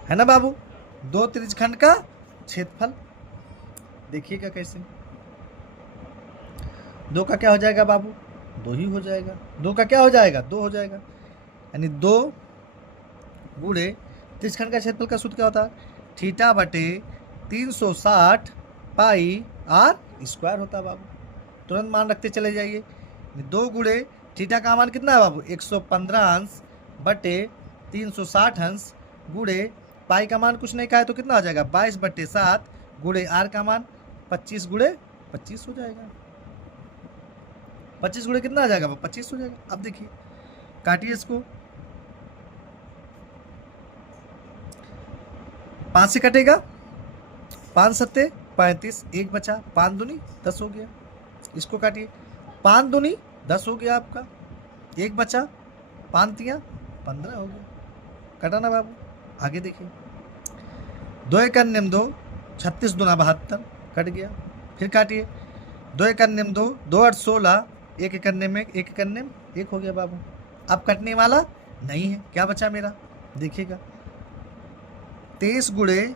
है ना बाबू, 2 त्रिज्यखंड का क्षेत्रफल। देखिएगा कैसे, 2 का क्या हो जाएगा बाबू? 2 ही हो जाएगा। 2 का क्या हो जाएगा? 2 हो जाएगा। यानी 2 गुणे त्रिज्यखंड का क्षेत्रफल का सूत्र क्या होता है? थीटा बटे 360 पाई आर स्क्वायर होता है बाबू। तुरंत मान रखते चले जाइए। 2 गुणे थीटा का मान कितना है बाबू? 115 अंश बटे 360 अंश गुणे पाई का मान कुछ नहीं कहा है तो कितना हो जाएगा? 22/7 गुणे आर का मान 25 गुणे 25 हो जाएगा। 25 गुणे कितना आ जाएगा? 25 हो जाएगा। अब देखिए काटिए इसको, 5 से कटेगा, 5 सत्ते 35, एक बचा, 5 दूनी 10 हो गया। इसको काटिए, 5 दूनी 10 हो गया आपका, एक बचा, 5 तियां 15 हो गया। कटा ना बाबू। आगे देखिए, 2 एक अन्यम 2, 36 दूना 72, कट गया। फिर काटिए, 2 एक अन्यम 2, 2 8 16, एक एक अन्यम 1, एक एक अन्यम 1 हो गया बाबू। अब कटने वाला नहीं है। क्या बचा मेरा, देखिएगा 23 गुणे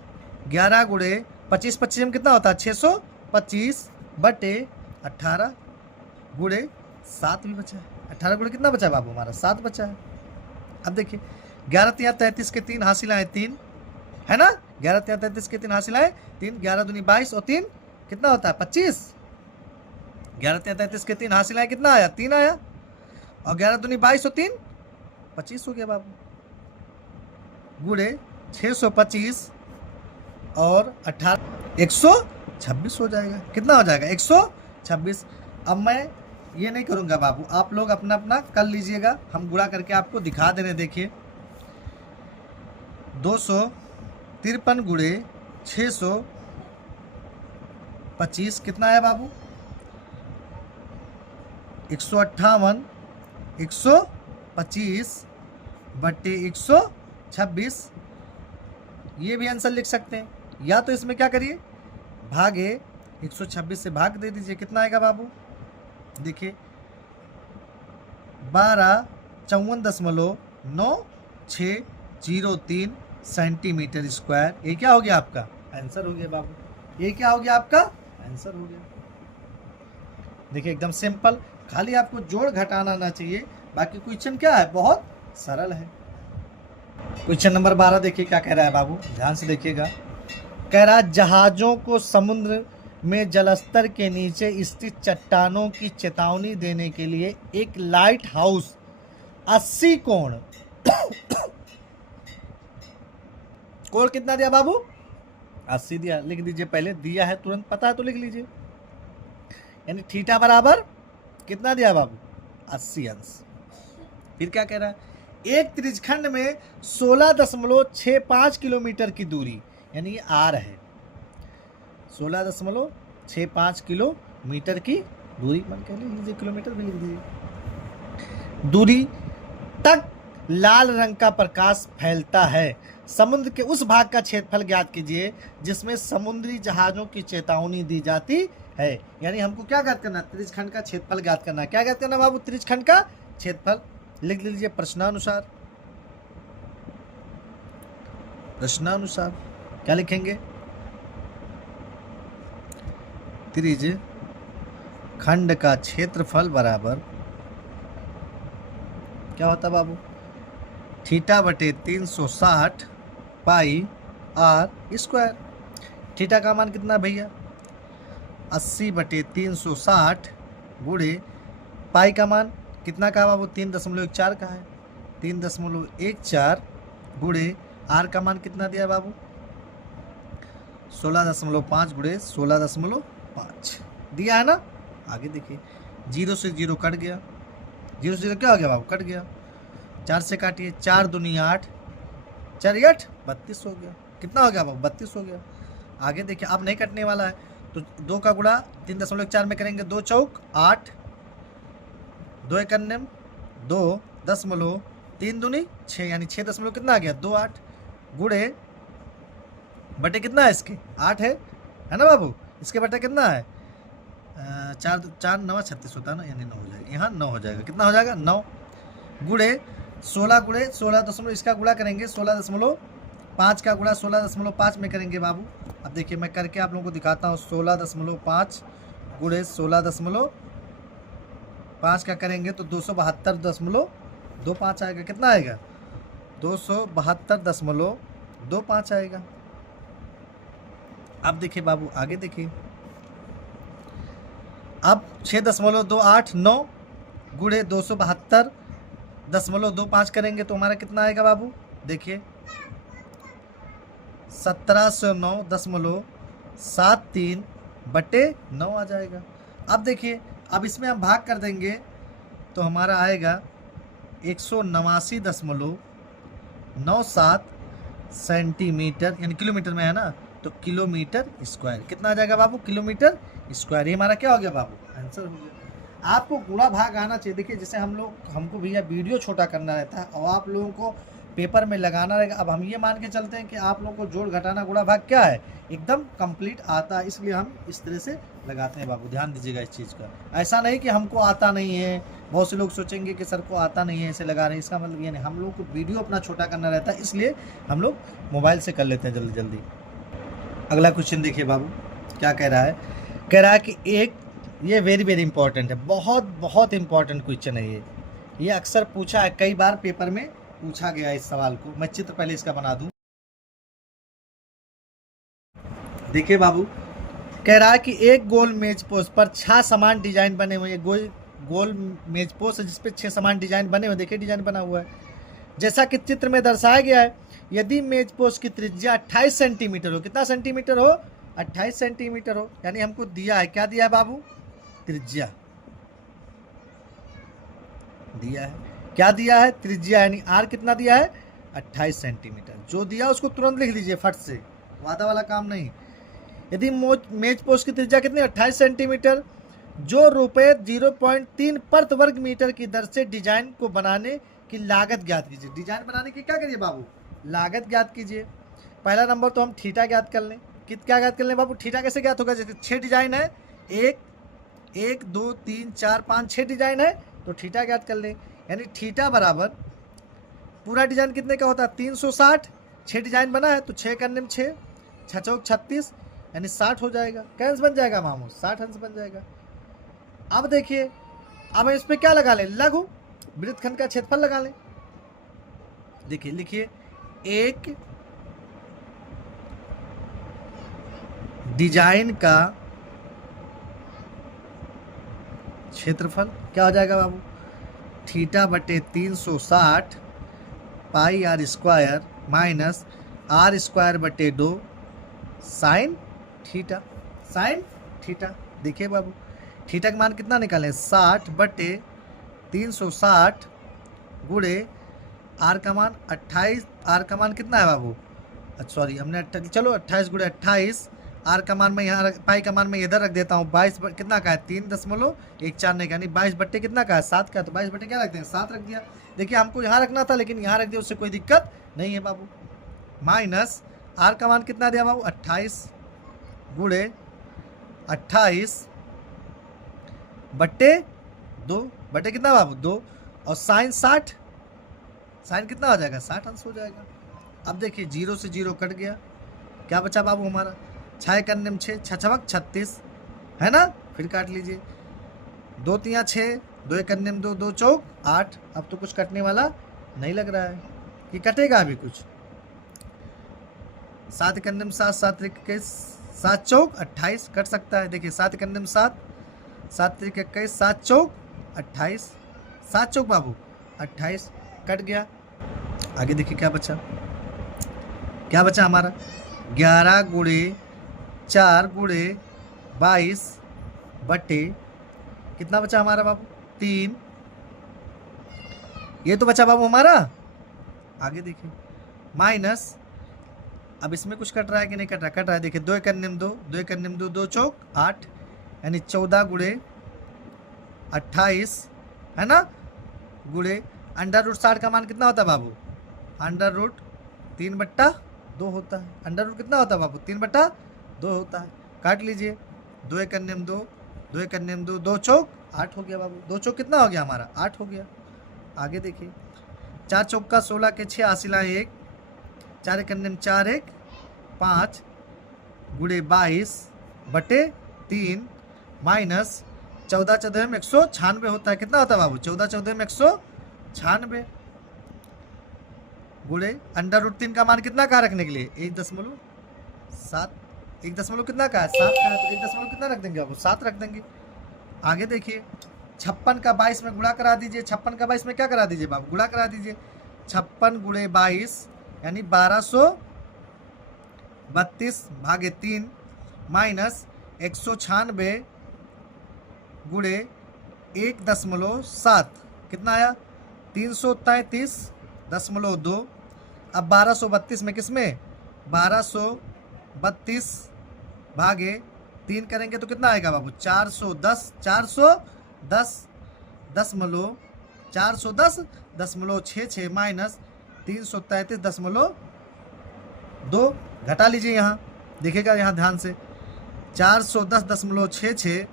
11 गुणे 25, 25 में कितना होता है 625 बटे 18 गुणे 7 भी बचा है। 18 गुणे कितना बचा है बाबू हमारा 7 बचा है। अब देखिए 11 तिया 33 के 3 हासिल आए 3 है ना, 11 तिया 33 के 3 हासिल आए 3, 11 दूनी 22 और 3 कितना होता है 25। 11 तिया 33 के 3 हासिल आए कितना आया 3 आया, और 11 दूनी 22 और 3 25 हो गया बाबू, गुणे 625 और 18 126 हो जाएगा। कितना हो जाएगा 126। अब मैं ये नहीं करूँगा बाबू, आप लोग अपना अपना कर लीजिएगा, हम गुणा करके आपको दिखा दे रहे। देखिए 253 गुणे 625 कितना है बाबू 158 125 बट्टे 126। ये भी आंसर लिख सकते हैं, या तो इसमें क्या करिए भागे 126 से भाग दे दीजिए। कितना आएगा बाबू, देखिए 1254.9603 सेंटीमीटर स्क्वायर। ये क्या हो गया आपका आंसर हो गया बाबू, ये क्या हो गया आपका आंसर हो गया। देखिए एकदम सिंपल, खाली आपको जोड़ घटाना आना चाहिए, बाकी क्वेश्चन क्या है बहुत सरल है। क्वेश्चन नंबर 12 देखिए क्या कह रहा है बाबू, ध्यान से देखिएगा। कह रहा है जहाजों को समुद्र में जलस्तर के नीचे स्थित चट्टानों की चेतावनी देने के लिए एक लाइट हाउस 80 कोण कोण कितना दिया बाबू 80 दिया। लिख दीजिए, पहले दिया है तुरंत पता है तो लिख लीजिए। यानी थीटा बराबर कितना दिया बाबू 80 अंश। फिर क्या कह रहा है, एक त्रिज्यखंड में 16.65 किलोमीटर की दूरी, यानी ये आर है, 16.65 किलोमीटर की दूरी, मन कह लीजिए किलोमीटर भी लिख दीजिए, दूरी तक लाल रंग का प्रकाश फैलता है। समुद्र के उस भाग का क्षेत्रफल ज्ञात कीजिए जिसमें समुद्री जहाजों की चेतावनी दी जाती है। यानी हमको क्या ज्ञात करना, त्रिज्यखंड का क्षेत्रफल ज्ञात करना। क्या ज्ञात करना बाबू, त्रिज्यखंड का क्षेत्रफल। लिख लीजिए प्रश्नानुसार, प्रश्नानुसार क्या लिखेंगे, त्रिज्यखंड का क्षेत्रफल बराबर क्या होता बाबू थीटा बटे 360 पाई आर स्क्वायर। थीटा का मान कितना भैया 80 बटे 360 गुणे पाई का मान कितना का बाबू 3.14 का है, 3.14 गुणे आर का मान कितना दिया बाबू 16.5 गुणे 16.5 दिया है ना। आगे देखिए 0 से 0 कट गया, 0 से 0 क्या हो गया बाबू कट गया, 4 से काटिए 4 दूनी 8 4 8 32 हो गया। कितना हो गया बाबू 32 हो गया। आगे देखिए अब नहीं कटने वाला है तो 2 का गुणा 3.4 में करेंगे, 2 चौक 8, 2 एक 2 दशमलव 3 दूनी 6, यानी 6 दशमलव कितना आ गया 2 8 गुणे बटे कितना है इसके 8 है ना बाबू, इसके बटे कितना है 4 4 9 36 होता है ना, यानी 9 हो जाएगा, यहाँ 9 हो जाएगा। कितना हो जाएगा 9 गुणे 16 गुणे 16 दशमलव इसका गुणा करेंगे 16.5 का गुणा 16.5 में करेंगे बाबू। अब देखिए मैं करके आप लोगों को दिखाता हूँ, 16.5 गुणे 16.5 का करेंगे तो 272.25 आएगा। कितना आएगा 272.25 आएगा। अब देखिए बाबू आगे देखिए, अब 6.289 गुणे 272.25 करेंगे तो हमारा कितना आएगा बाबू देखिए 1709.73 बटे 9 आ जाएगा। अब देखिए अब इसमें हम भाग कर देंगे तो हमारा आएगा 189.97 सेंटीमीटर, यानी किलोमीटर में है ना, तो किलोमीटर स्क्वायर। कितना आ जाएगा बाबू किलोमीटर स्क्वायर। ये हमारा क्या हो गया बाबू आंसर हो गया। आपको गुणा भाग आना चाहिए। देखिए जैसे हमको भैया वीडियो छोटा करना रहता है और आप लोगों को पेपर में लगाना रहेगा। अब हम ये मान के चलते हैं कि आप लोगों को जोड़ घटाना गुणा भाग क्या है एकदम कंप्लीट आता है, इसलिए हम इस तरह से लगाते हैं बाबू, ध्यान दीजिएगा इस चीज़ का। ऐसा नहीं कि हमको आता नहीं है, बहुत से लोग सोचेंगे कि सर को आता नहीं है ऐसे लगा रहे हैं, इसका मतलब ये नहीं, हम लोग को वीडियो अपना छोटा करना रहता है, इसलिए हम लोग मोबाइल से कर लेते हैं जल्दी जल्दी। अगला क्वेश्चन देखिए बाबू क्या कह रहा है, कह रहा है कि एक, ये वेरी वेरी इंपॉर्टेंट है, बहुत बहुत इंपॉर्टेंट क्वेश्चन है ये अक्सर पूछा है, कई बार पेपर में पूछा गया इस सवाल को। मैं चित्र पहले इसका बना दूं। देखिए बाबू, कह रहा है कि एक गोल मेज पोस्ट पर 6 समान डिजाइन बने हुए हैं। गोल मेज पोस्ट है जिसपे 6 समान डिजाइन बने हुए, देखिए डिजाइन बना हुआ है जैसा कि चित्र में दर्शाया गया है। यदि मेज पोस्ट की त्रिज्या 28 सेंटीमीटर हो, कितना सेंटीमीटर हो, 28 सेंटीमीटर हो, यानी हमको दिया है, क्या दिया है बाबू, त्रिज्या दिया है, क्या दिया है, त्रिज्या, यानी आर कितना दिया है, 28 सेंटीमीटर। जो दिया उसको तुरंत लिख लीजिए फट से, वादा वाला काम नहीं। यदि मेज पोस्ट की त्रिज्या कितनी, 28 सेंटीमीटर, जो रुपये 0.3 प्रति वर्ग मीटर की दर से डिजाइन को बनाने की लागत ज्ञात कीजिए। डिजाइन बनाने की क्या करिए बाबू, लागत ज्ञात कीजिए। पहला नंबर तो हम थीटा ज्ञात कर लें, क्या ज्ञात कर लें बाबू, थीटा कैसे ज्ञात होगा, जैसे 6 डिजाइन है, 1 2 3 4 5 6 डिजाइन है तो थीटा ज्ञात कर लें। यानी थीटा बराबर पूरा डिजाइन कितने का होता है, 360, 6 डिजाइन बना है तो 6 करने में 6, 6 चौक 36, यानी 60 हो जाएगा। कैंस बन जाएगा मामू, 60 अंश बन जाएगा। अब देखिए, अब हम इस पर क्या लगा लें, लघु वृत्तखंड का क्षेत्रफल लगा लें। देखिए लिखिए, एक डिजाइन का क्षेत्रफल क्या हो जाएगा बाबू, थीटा बटे 360 pi r square minus r square बटे 2 साइन थीटा, साइन थीटा। देखिए बाबू, थीटा का मान कितना निकालें, 60 बटे 360 गुणे आर का मान 28, आर का मान कितना है बाबू, सॉरी हमने चलो 28 गुणे 28, आर का मान मैं यहाँ, पाई का मान मैं इधर रख देता हूँ, 22 कितना का है, 3.14 का, यानी 22 बट्टे कितना का है, 7 का, तो 22 बट्टे क्या रखते हैं, 7 रख दिया। देखिए हमको यहाँ रखना था लेकिन यहाँ रख दिया, उससे कोई दिक्कत नहीं है बाबू। माइनस आर का मान कितना दिया बाबू, 28 गुणे 28 बट्टे 2, बट्टे कितना बाबू 2, और साइन 60, साइन कितना हो जाएगा, 60 अंश हो जाएगा। अब देखिए 0 से 0 कट गया, क्या बचा बाबू हमारा, 6 करने में 6, 6 छवक 36 है ना, फिर काट लीजिए, 2 तिया 6, 2 करने में 2, 2 चौक 8। अब तो कुछ कटने वाला नहीं लग रहा है कि कटेगा अभी कुछ, 7 करने में 7, 7 21, 7 चौक 28 कट सकता है। देखिए 7 करने में 7, 7 21, 7 चौक 28, 7 चौक बाबू 28 कट गया। आगे देखिए क्या बचा, क्या बचा हमारा, 11 गुणे 4 गुणे 22 बटे कितना बचा हमारा बाबू, 3, ये तो बचा बाबू हमारा। आगे देखिए माइनस, अब इसमें कुछ कट रहा है कि नहीं कट रहा, कट रहा है। देखिए 2 करने में 2, 2 करने में 2, 2 चौक 8, यानी 14 गुणे 28 है ना, गुणे अंडर रूट 60 का मान कितना होता है बाबू, अंडर रूट 3/2 होता है। अंडर रूट कितना होता है बाबू, 3/2 होता है। काट लीजिए, 2 करने में 2, 2 करने में 2, 2 चौक 8 हो गया बाबू, 2 चौक कितना हो गया हमारा, 8 हो गया। आगे देखिए 4 चौक का 16 के 6 हासिला 1, 4 करने में 4 1 5 गुणे 22 बटे 3 माइनस 14 14 में 196 होता है, कितना होता है बाबू, 14 14 में 196 गुणे अंडर रूट 3 का मान कितना का रखने के लिए, 1.7, 1 कितना का है, 7 का है, तो 1 कितना रख देंगे बाबू, 7 रख देंगे। आगे देखिए 56 का 22 में गुणा करा दीजिए, 56 का 22 में क्या करा दीजिए बाबू, गुणा करा दीजिए, 56 गुणे 22 यानी 1232 भागे 3 माइनस 196 गुणे 1.7 कितना आया, 333.2। अब 1232 में किस में, 1232 भागे 3 करेंगे तो कितना आएगा बाबू, 410.66 माइनस 333.2 घटा लीजिए, यहाँ देखिएगा, यहाँ ध्यान से 410.66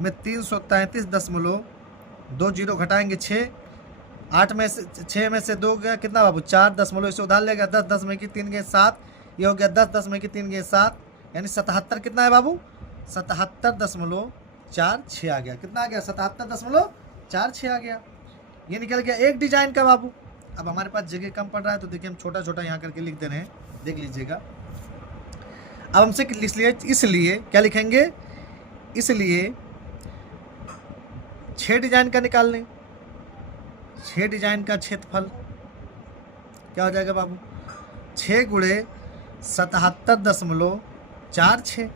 में 333.20 घटाएंगे 6, 8 में से 6 में से 2 गया कितना बाबू 4, 10 इसे उधार लेगा 10, 10 में की 3 गए 7, ये हो गया 10, 10 में की 3 गए 7, यानी 77 कितना है बाबू 77.46 आ गया। कितना आ गया 77.46 आ गया। ये निकल गया एक डिजाइन का बाबू। अब हमारे पास जगह कम पड़ रहा है तो देखिए हम छोटा छोटा यहाँ करके लिख दे रहे हैं, देख लीजिएगा। अब हमसे इसलिए क्या लिखेंगे, इसलिए 6 डिजाइन का निकाल लें। 6 डिजाइन का क्षेत्रफल क्या हो जाएगा बाबू 6 गुणे 77.46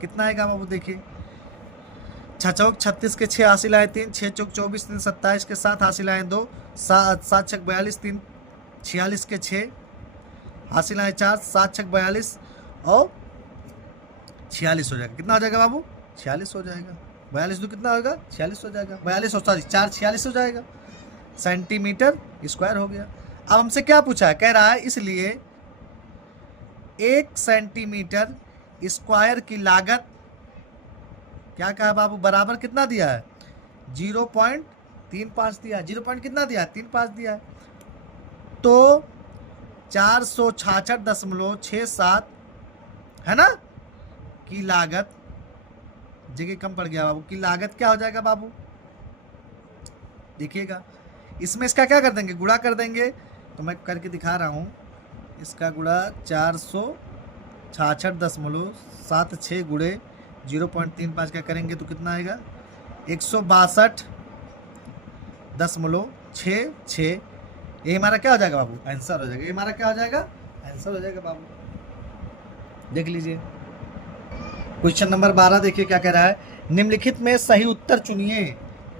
कितना आएगा बाबू, देखिए 6 चौक 36 के 6 हासिल आए 3, 6 चौक 24 3 27 के 7 हासिल आए 2, 7 छक 42 3 46 के 6 हासिल आए 4, 7 छक 42 और 46 हो जाएगा। कितना हो जाएगा बाबू 46 हो जाएगा। 42 तो कितना होगा 46 हो जाएगा। 42 और 4 46 हो जाएगा, सेंटीमीटर स्क्वायर हो गया। अब हमसे क्या पूछा है, कह रहा है इसलिए 1 सेंटीमीटर स्क्वायर की लागत क्या कहा बाबू बराबर कितना दिया है 0.35 दिया है। 0 पॉइंट कितना दिया है 35 दिया है। तो 466.67 है ना की लागत, जगह कम पड़ गया बाबू, की लागत क्या हो जाएगा बाबू, देखिएगा इसमें इसका क्या कर देंगे गुणा कर देंगे। तो मैं करके दिखा रहा हूँ, इसका गुणा 466.76 गुणे 0.35 का करेंगे तो कितना आएगा 162.66। ये हमारा क्या हो जाएगा बाबू आंसर हो जाएगा। ये हमारा क्या हो जाएगा आंसर हो जाएगा बाबू, देख लीजिए। क्वेश्चन नंबर 12 देखिए क्या कह रहा है, निम्नलिखित में सही उत्तर चुनिए।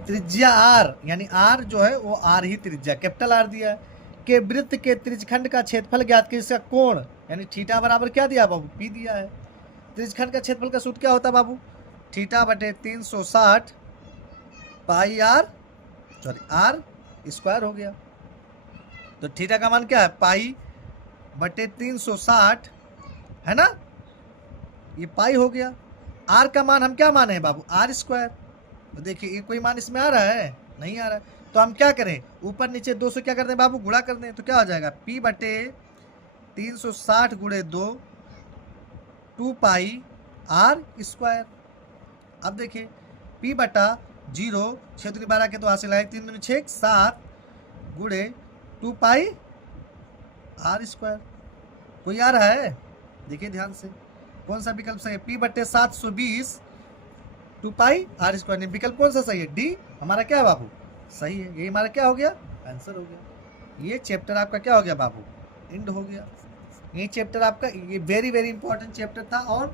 त्रिज्या आर, यानी आर जो है वो आर ही त्रिज्या कैपिटल आर दिया है, के वृत्त के त्रिज्यखंड का क्षेत्रफल ज्ञात कीजिए। इसका कोण यानी थीटा बराबर क्या दिया बाबू पी दिया है। त्रिज्यखंड का क्षेत्रफल का सूत्र क्या होता है बाबू थीटा बटे 360 पाई आर स्क्वायर हो गया। तो थीटा का मान क्या है पाई बटे 360 है ना, ये पाई हो गया। आर का मान हम क्या माने हैं बाबू आर स्क्वायर। तो देखिए ये कोई मान इसमें आ रहा है नहीं आ रहा है, तो हम क्या करें ऊपर नीचे 2 से क्या कर दें बाबू गुणा कर दें। तो क्या हो जाएगा p बटे 360 गुणे 2 पाई आर स्क्वायर। अब देखिए p बटा 0 6 दूनी 12 के तो हासिल आए 3 दूनी 6 7 गुणे 2 पाई आर स्क्वायर। कोई आ रहा है देखिए ध्यान से कौन सा विकल्प सही है, p बटे 720 2 पाई आर स्क्वायर। नहीं विकल्प कौन सा सही है डी हमारा क्या है बाबू सही है। ये हमारा क्या हो गया आंसर हो गया। ये चैप्टर आपका क्या हो गया बाबू एंड हो गया। ये चैप्टर आपका ये वेरी वेरी इंपॉर्टेंट चैप्टर था और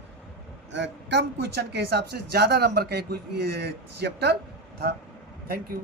कम क्वेश्चन के हिसाब से ज़्यादा नंबर का ये चैप्टर था। Thank you.